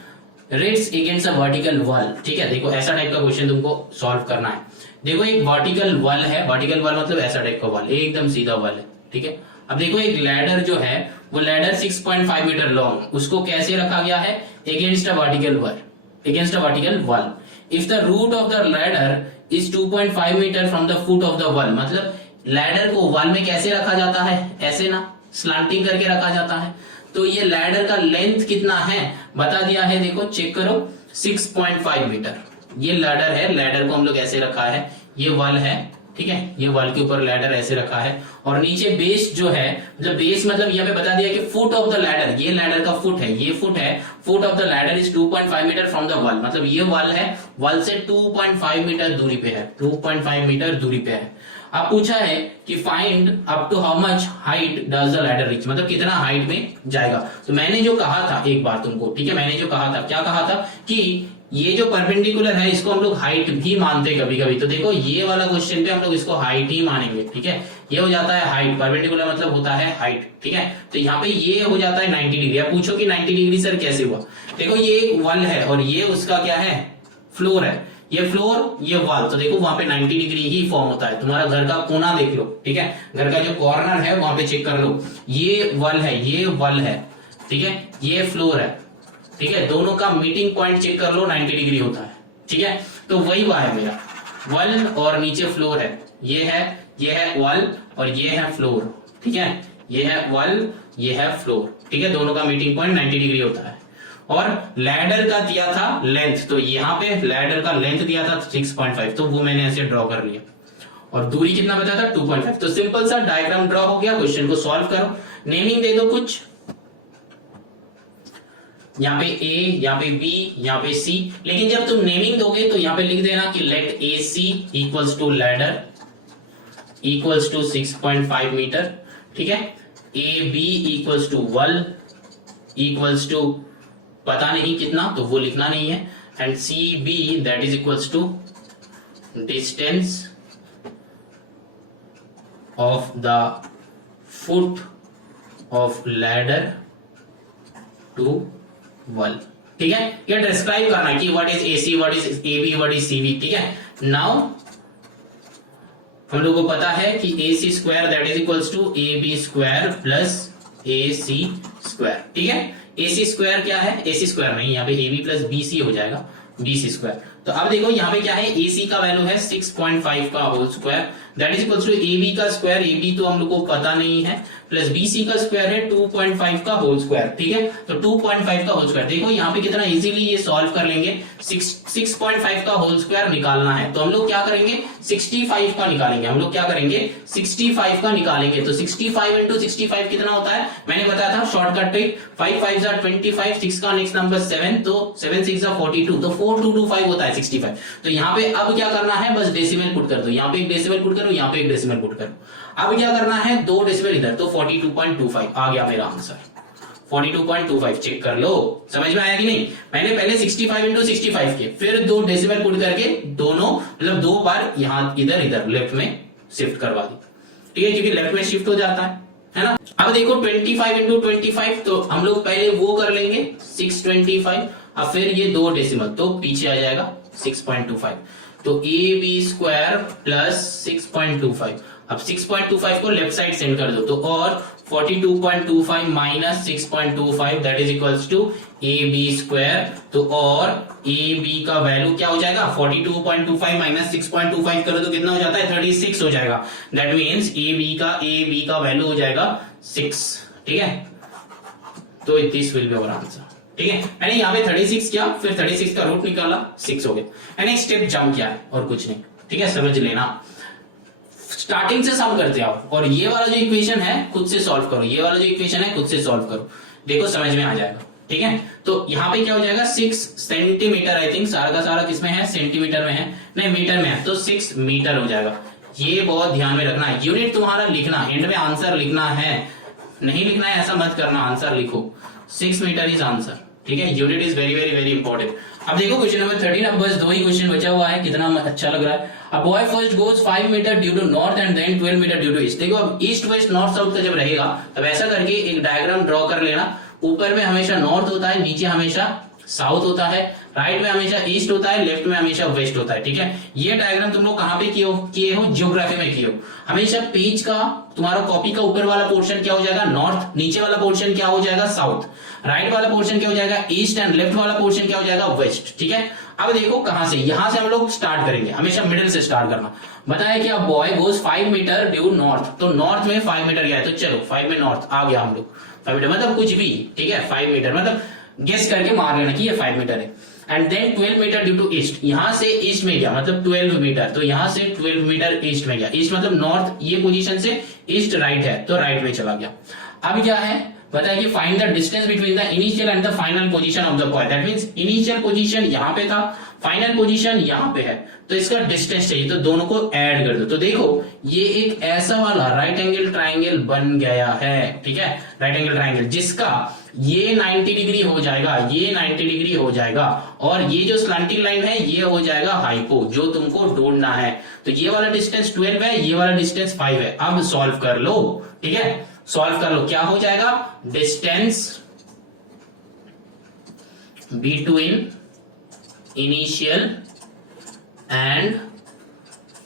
rests against a vertical wall, ठीक है। देखो ऐसा टाइप का क्वेश्चन तुमको सॉल्व करना है। देखो एक वर्टिकल वॉल है, वर्टिकल वॉल मतलब ऐसा टाइप का वॉल, एकदम सीधा वॉल है, ठीक है। अब देखो एक लैडर जो है वो लैडर 6.5 मीटर लॉन्ग, उसको कैसे रखा गया है, against a vertical wall, against a vertical wall. If the root of the ladder is 2.5 metre from the foot of the wall, मतलब लैडर को वॉल में कैसे रखा जाता है, ऐसे ना स्लांटिंग करके रखा जाता है, तो ये लैडर का लेंथ कितना है बता दिया है, देखो चेक करो 6.5 मीटर ये लैडर है, लैडर को हम लोग ऐसे रखा है, ये वॉल है, ठीक है, ये वॉल के ऊपर लैडर ऐसे रखा है, और नीचे बेस जो है, मतलब बेस मतलब यहाँ पे बता दिया कि फुट ऑफ द लैडर, ये लैडर का फुट है, ये फुट है, foot of the ladder is 2.5 metre from the wall, मतलब ये वॉल है, वॉल से 2.5 मीटर दूरी पे है, 2.5 मीटर दूरी पे है। अब पूछा है कि find up to how much height does the ladder reach, मतलब कितना हाइट में जाएगा। तो मैंने जो कहा था एक बार तुमको, ठीक है, मैंने जो कहा था, क्या कहा था कि ये जो परपेंडिकुलर है इसको हम लोग हाइट भी मानते हैं कभी कभी, तो देखो ये वाला क्वेश्चन पे हम लोग इसको हाइट ही मानेंगे, ठीक है। ये हो जाता है हाइट, परपेंडिकुलर मतलब होता है हाइट, ठीक है। तो यहाँ पे ये हो जाता है 90 डिग्री। अब पूछो कि 90 डिग्री सर कैसे हुआ, देखो ये एक वॉल है और ये उसका क्या है, फ्लोर है, ये फ्लोर ये वॉल, तो देखो वहां पे 90 डिग्री ही फॉर्म होता है। तुम्हारा घर का कोना देख लो, ठीक है, घर का जो कॉर्नर है वहां पे चेक कर लो, ये वॉल है, ये वॉल है, ठीक है, ये फ्लोर है, ठीक है, दोनों का मीटिंग पॉइंट चेक कर लो 90 डिग्री होता है, ठीक है। तो वही हुआ है मेरा, वॉल और नीचे फ्लोर है, ये है वॉल और ये है फ्लोर, ठीक है, ये है वॉल ये है फ्लोर, ठीक है, दोनों का मीटिंग पॉइंट 90 डिग्री होता है। और लैडर का दिया था लेंथ, तो यहाँ पे लैडर का लेंथ दिया था 6.5, तो वो मैंने ऐसे ड्रॉ कर लिया, और दूरी कितना बचा था 2.5, तो सिंपल सा डायग्राम ड्रॉ हो गया। क्वेश्चन को सॉल्व करो, नेमिंग दे दो कुछ, यहाँ पे ए, यहाँ पे बी, यहाँ पे सी, लेकिन जब तुम नेमिंग दोगे तो यहाँ पे लिख देना कि let A C equals to ladder equals to 6.5 metre, ठीक है, A B equals to wall equals to पता नहीं कितना, तो वो लिखना नहीं है। And C B that is equals to distance of the foot of ladder to wall. ठीक है, ये डिस्क्राइब करना कि what is AC, what is AB, what is CB. ठीक है, नाउ हम लोग को पता है कि ए C square that is equals to A B square plus A C square. ठीक है, ए सी स्क्वायर क्या है, ए सी स्क्वायर नहीं, यहाँ पे A B plus B C हो जाएगा, बी सी स्क्वायर। तो अब देखो यहाँ पे क्या है, ए सी का वैल्यू है 6.5 का whole square that is equals to A B का स्क्वायर, ए बी तो हम लोग को पता नहीं है, प्लस बी सी का स्क्वायर है 2.5 का होल स्क्वायर। ठीक है, तो 2.5 का होल स्क्वायर, देखो यहाँ पे कितना इजीली ये सॉल्व कर लेंगे। 6.5 का होल स्क्वायर निकालना है तो हम लोग क्या करेंगे, 65 का निकालेंगे। हम लोग क्या करेंगे, 65 का निकालेंगे। तो 65 इंटू 65 कितना होता है, मैंने बताया था शॉर्टकट ट्रिक, 5 5 जा 25, 6 का नेक्स्ट नंबर 7, तो 7 6 जा 42, तो 4225 होता है 65। तो यहाँ पे अब क्या करना है, बस डेसिमल पुट कर दो, यहाँ पे एक डेसिमल पुट करो, यहाँ पे एक डेसिमल पुट करो। अब क्या करना है, 2 डेसिमल इधर, तो 42.25 आ गया मेरा आंसर। 42.25 चेक कर लो, समझ में आया कि नहीं। मैंने पहले 65 इंटू 65 के, फिर 2 डेसिमल पुट करके दोनों मतलब 2 बार यहाँ इधर इधर लेफ्ट में शिफ्ट करवा दी। ठीक है, क्योंकि लेफ्ट में शिफ्ट हो जाता है ना। अब देखो 25 इंटू 25, तो हम लोग पहले वो कर लेंगे 625, अब फिर ये 2 डेसिमल, तो पीछे आ जाएगा 6.25, तो ए बी स्क्वायर प्लस 6.25। अब 6.25 को लेफ्ट साइड सेंड कर दो, तो और 42.25 minus 6.25 that is equals to A B square, तो और ए बी का वैल्यू क्या हो जाएगा, 42.25 माइनस 6.25 करो तो कितना हो जाता है, 36 हो जाएगा। दैट मीन्स ए बी का वैल्यू हो जाएगा 6। ठीक है, तो this will be our answer. ठीक है, मैंने यहाँ पे 36 किया, फिर 36 का रूट निकाला, 6 हो गया। एंड एक स्टेप जंप किया है और कुछ नहीं। ठीक है, समझ लेना, स्टार्टिंग से सम करते आओ, और ये वाला जो इक्वेशन है खुद से सॉल्व करो, ये वाला जो इक्वेशन है खुद से सॉल्व करो, देखो समझ में आ जाएगा। ठीक है, तो यहाँ पे क्या हो जाएगा, 6 सेंटीमीटर, आई थिंक सारा का सारा किसमें है, सेंटीमीटर में है, नहीं मीटर में है, तो 6 मीटर हो जाएगा। ये बहुत ध्यान में रखना है, यूनिट तुम्हारा लिखना, एंड में आंसर लिखना है, नहीं लिखना है ऐसा मत करना, आंसर लिखो। 6 मीटर इज आंसर। ठीक है, unit is very very very important. अब देखो क्वेश्चन नंबर 13, अब बस 2 ही क्वेश्चन बचा हुआ है, कितना अच्छा लग रहा है। A boy first goes 5 metre due to north and then 12 metre due to east. देखो अब ईस्ट वेस्ट नॉर्थ साउथ का जब रहेगा तब ऐसा करके एक डायग्राम ड्रॉ कर लेना, ऊपर में हमेशा नॉर्थ होता है, नीचे हमेशा साउथ होता है, राइट में हमेशा ईस्ट होता है, लेफ्ट में हमेशा वेस्ट होता है। ठीक है, ये डायग्राम तुम लोग कहां पे किए हो, ज्योग्राफी में किए हो। हमेशा पेज का तुम्हारा कॉपी का ऊपर वाला पोर्शन क्या हो जाएगा, नॉर्थ, नीचे वाला पोर्शन क्या हो जाएगा, साउथ, राइट वाला पोर्शन क्या हो जाएगा, ईस्ट, एंड लेफ्ट वाला पोर्शन क्या हो जाएगा, वेस्ट। ठीक है, अब देखो कहां से, यहां से हम लोग स्टार्ट करेंगे, हमेशा मिडिल से स्टार्ट करना। बताया कि अब boy goes 5 metre due north, तो नॉर्थ में 5 मीटर गया है, तो चलो 5 में नॉर्थ आ गया हम लोग, 5 मीटर मतलब कुछ भी। ठीक है, 5 मीटर मतलब गेस करके मार लेना कि ये 5 मीटर है। And then 12 metre due to east, यहां से ईस्ट में गया मतलब 12 मीटर, तो यहां से 12 मीटर ईस्ट में गया, ईस्ट मतलब नॉर्थ, ये पोजीशन से ईस्ट राइट है, तो राइट में चला गया। अब क्या है, बताया कि find the distance between the initial and the final position of the boy. That means initial position यहां पे था, फाइनल पोजीशन यहां पे है, तो इसका डिस्टेंस चाहिए, तो दोनों को ऐड कर दो। तो देखो ये एक ऐसा वाला राइट एंगल ट्राइंगल बन गया है। ठीक है, राइट एंगल ट्राइंगल जिसका ये 90 डिग्री हो जाएगा, ये 90 डिग्री हो जाएगा, और ये जो स्लैंटिंग लाइन है ये हो जाएगा हाइपो, जो तुमको ढूंढना है। तो ये वाला डिस्टेंस 12 है, ये वाला डिस्टेंस 5 है। अब सॉल्व कर लो। ठीक है, सॉल्व कर लो, क्या हो जाएगा, distance between initial and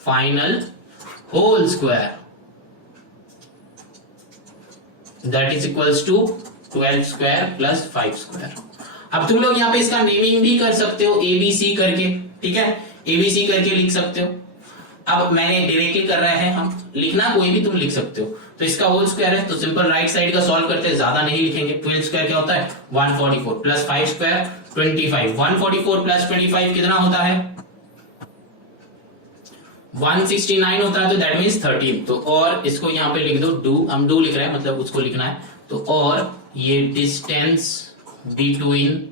final whole square that is equals to 12 square plus 5 square. अब तुम लोग यहाँ पे इसका नेमिंग भी कर सकते हो एबीसी करके। ठीक है, एबीसी करके लिख सकते हो। अब मैंने डायरेक्टली कर रहे हैं हम, लिखना कोई भी तुम लिख सकते हो। तो इसका होल स्क्वायर है, तो सिंपल राइट साइड का सॉल्व करते हैं, ज्यादा नहीं लिखेंगे। 12 स्क्वायर क्या होता है, 144 प्लस 5 स्क्वायर 25। 144 प्लस 25 कितना होता है, 169 होता है, तो दैट मीन्स 13। तो और इसको यहाँ पे लिख दो डू, हम डू लिख रहे हैं मतलब उसको लिखना है। तो और ये डिस्टेंस बिटवीन,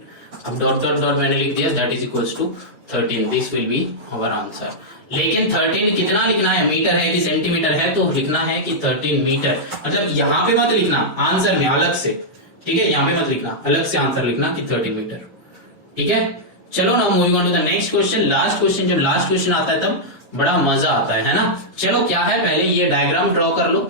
अब डॉट डॉट डॉट मैंने लिख दिया, that is equals to 13। This will be our answer. लेकिन 13 कितना लिखना है, मीटर है कि सेंटीमीटर है, तो लिखना है कि 13 मीटर, मतलब यहां पे मत लिखना आंसर में अलग से। ठीक है, यहाँ पे मत लिखना, अलग से आंसर लिखना कि 13 मीटर। ठीक है, चलो ना moving on to the next question, last question. जब लास्ट क्वेश्चन आता है तब बड़ा मजा आता है ना। चलो क्या है, पहले ये डायग्राम ड्रॉ कर लो,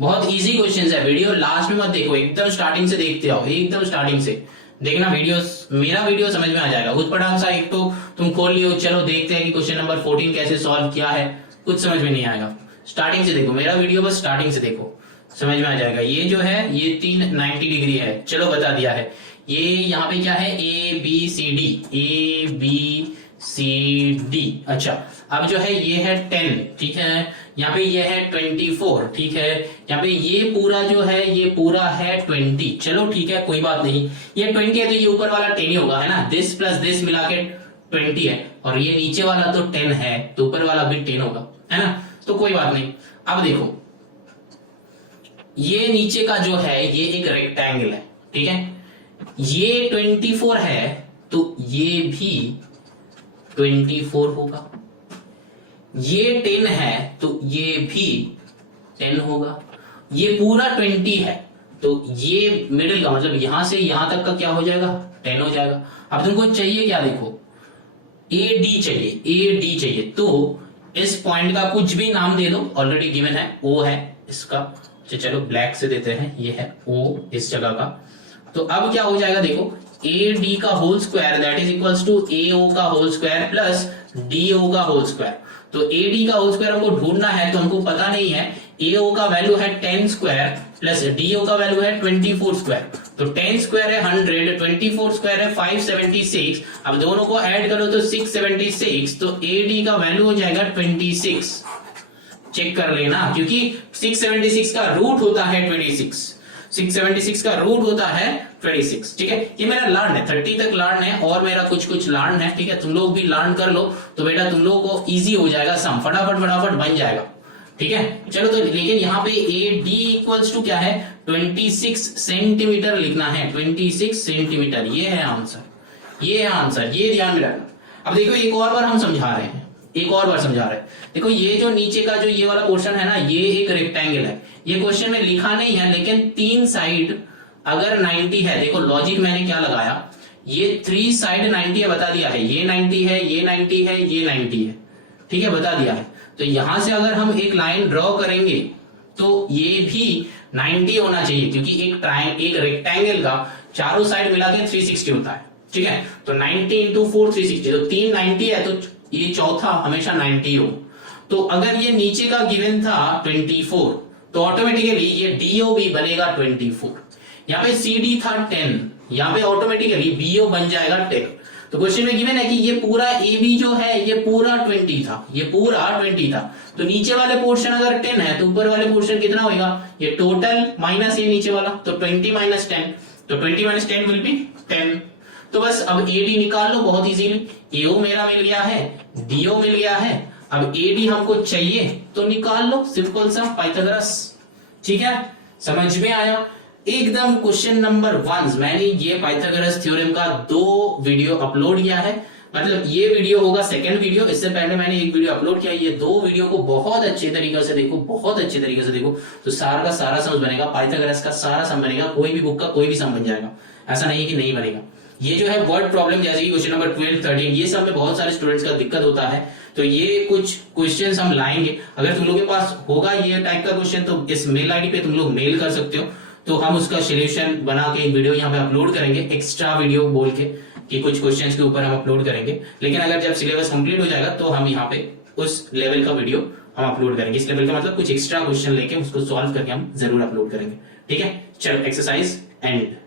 बहुत इजी क्वेश्चन है। वीडियो लास्ट में मत देखो, एकदम स्टार्टिंग से देखते आओ, एकदम स्टार्टिंग से देखना वीडियोस, मेरा वीडियो समझ में आ जाएगा। उतपटांग सा एक तो तुम खोल लियो, चलो देखते हैं कि क्वेश्चन नंबर 14 कैसे सॉल्व किया है, कुछ समझ में नहीं आएगा। स्टार्टिंग से देखो मेरा वीडियो, बस स्टार्टिंग से देखो, समझ में आ जाएगा। ये जो है ये 390 डिग्री है, चलो बता दिया है। ये यहाँ पे क्या है, A B C D, A B C D. अच्छा, अब जो है ये है 10, ठीक है, यहाँ पे ये है 24, ठीक है, यहाँ पे ये पूरा जो है ये पूरा है 20। चलो ठीक है, कोई बात नहीं, ये 20 है तो ये ऊपर वाला 10 ही होगा, है ना। दिस प्लस दिस मिला के 20 है, और ये नीचे वाला तो 10 है तो ऊपर वाला भी 10 होगा, है ना, तो कोई बात नहीं। अब देखो ये नीचे का जो है ये एक रेक्टेंगल है, ठीक है, ये 24 है तो ये भी 24 होगा, ये 10 है तो ये भी 10 होगा, ये पूरा 20 है तो ये मिडिल का मतलब यहां से यहां तक का क्या हो जाएगा, 10 हो जाएगा। अब तुमको चाहिए क्या, देखो ए डी चाहिए, ए डी चाहिए, तो इस पॉइंट का कुछ भी नाम दे दो, ऑलरेडी गिवन है, ओ है इसका, चलो ब्लैक से देते हैं, ये है ओ इस जगह का। तो अब क्या हो जाएगा, देखो ए डी का whole square that is equals to A O का whole square plus D O का होल स्क्वायर। तो ए डी का होल स्क्वायर हमको ढूंढना है, तो हमको पता नहीं है, ए ओ का वैल्यू है 10 स्क्वायर प्लस डी ओ का वैल्यू है 24 स्क्वायर। तो 10 स्क्वायर है 100, 24 स्क्वायर है 576। अब दोनों को ऐड करो तो 676, तो ए डी का वैल्यू हो जाएगा 26। चेक कर लेना, क्योंकि 676 का रूट होता है 26, 676 का रूट होता है 26। ठीक है, ये मेरा लर्न है, 30 तक लर्न है और मेरा कुछ लर्न है। ठीक है, तुम लोग भी लर्न कर लो तो बेटा तुम लोगों को इजी हो जाएगा, सम फटाफट बन जाएगा। ठीक है, चलो तो लेकिन यहाँ पे ए डी इक्वल्स टू क्या है, 26 सेंटीमीटर लिखना है, 26 सेंटीमीटर, ये है आंसर, ये है आंसर, ये ध्यान में रखना। अब देखो एक और बार हम समझा रहे हैं, एक और बार समझा रहे हैं। देखो ये जो नीचे का जो ये वाला पोर्शन है ना, ये एक रेक्टेंगल है, ये क्वेश्चन में लिखा नहीं है लेकिन 3 साइड अगर 90 है, देखो लॉजिक मैंने क्या लगाया, ये 3 साइड 90 है बता दिया है, ये 90 है, ये 90 है, ये 90 है, ठीक है बता दिया है। तो यहां से अगर हम एक लाइन ड्रॉ करेंगे तो ये भी 90 होना चाहिए, क्योंकि एक रेक्टेंगल का चारों साइड मिला के 360 होता है। ठीक है, तो 90 इंटू 4 360, तो 3 90 है तो ये चौथा हमेशा 90 हो। तो अगर ये नीचे का गिवन था 24, तो ऑटोमेटिकली ये डीओ भी बनेगा 24। यहाँ पे सी डी था 10, यहाँ पे ऑटोमेटिकली बीओ बन जाएगा 10। तो क्वेश्चन में गिवन है कि ये पूरा ए बी जो है ये पूरा 20 था, ये पूरा 20 था, तो नीचे वाले पोर्शन अगर 10 है तो ऊपर वाले पोर्शन कितना होगा, ये टोटल माइनस ये नीचे वाला, तो 20 माइनस 10, तो 20 माइनस 10 विल बी 10। तो बस अब ए डी निकाल लो बहुत इजीली, एओ मेरा मिल गया है, डीओ मिल गया है, अब ए डी हमको चाहिए तो निकाल लो, सिंपल सा पाइथागोरस। ठीक है, समझ में आया एकदम। क्वेश्चन नंबर 1 मैंने ये पाइथागोरस थ्योरम का 2 वीडियो अपलोड किया है, मतलब ये वीडियो होगा सेकंड वीडियो, इससे पहले मैंने एक वीडियो अपलोड किया, ये 2 वीडियो को बहुत अच्छे तरीके से देखो, बहुत अच्छे तरीके से देखो, तो सारा का सारा सम बनेगा, पाइथागोरस का सारा सम बनेगा, कोई भी बुक का कोई भी सम बन जाएगा, ऐसा नहीं है कि नहीं बनेगा। ये जो है वर्ड प्रॉब्लम जैसे कि क्वेश्चन नंबर 12, 13, ये सब में बहुत सारे स्टूडेंट्स का दिक्कत होता है, तो ये कुछ क्वेश्चंस हम लाएंगे। अगर तुम लोगों के पास होगा ये टाइप का क्वेश्चन तो इस मेल आईडी पे तुम लोग मेल कर सकते हो, तो हम उसका सोल्यूशन बना के एक वीडियो यहाँ पे अपलोड करेंगे, एक्स्ट्रा वीडियो बोल के कि कुछ क्वेश्चंस के ऊपर हम अपलोड करेंगे। लेकिन अगर जब सिलेबस कंप्लीट हो जाएगा तो हम यहाँ पे उस लेवल का वीडियो हम अपलोड करेंगे। इस लेवल का मतलब कुछ एक्स्ट्रा क्वेश्चन लेके उसको सॉल्व करके हम जरूर अपलोड करेंगे। ठीक है, चलो एक्सरसाइज एंड।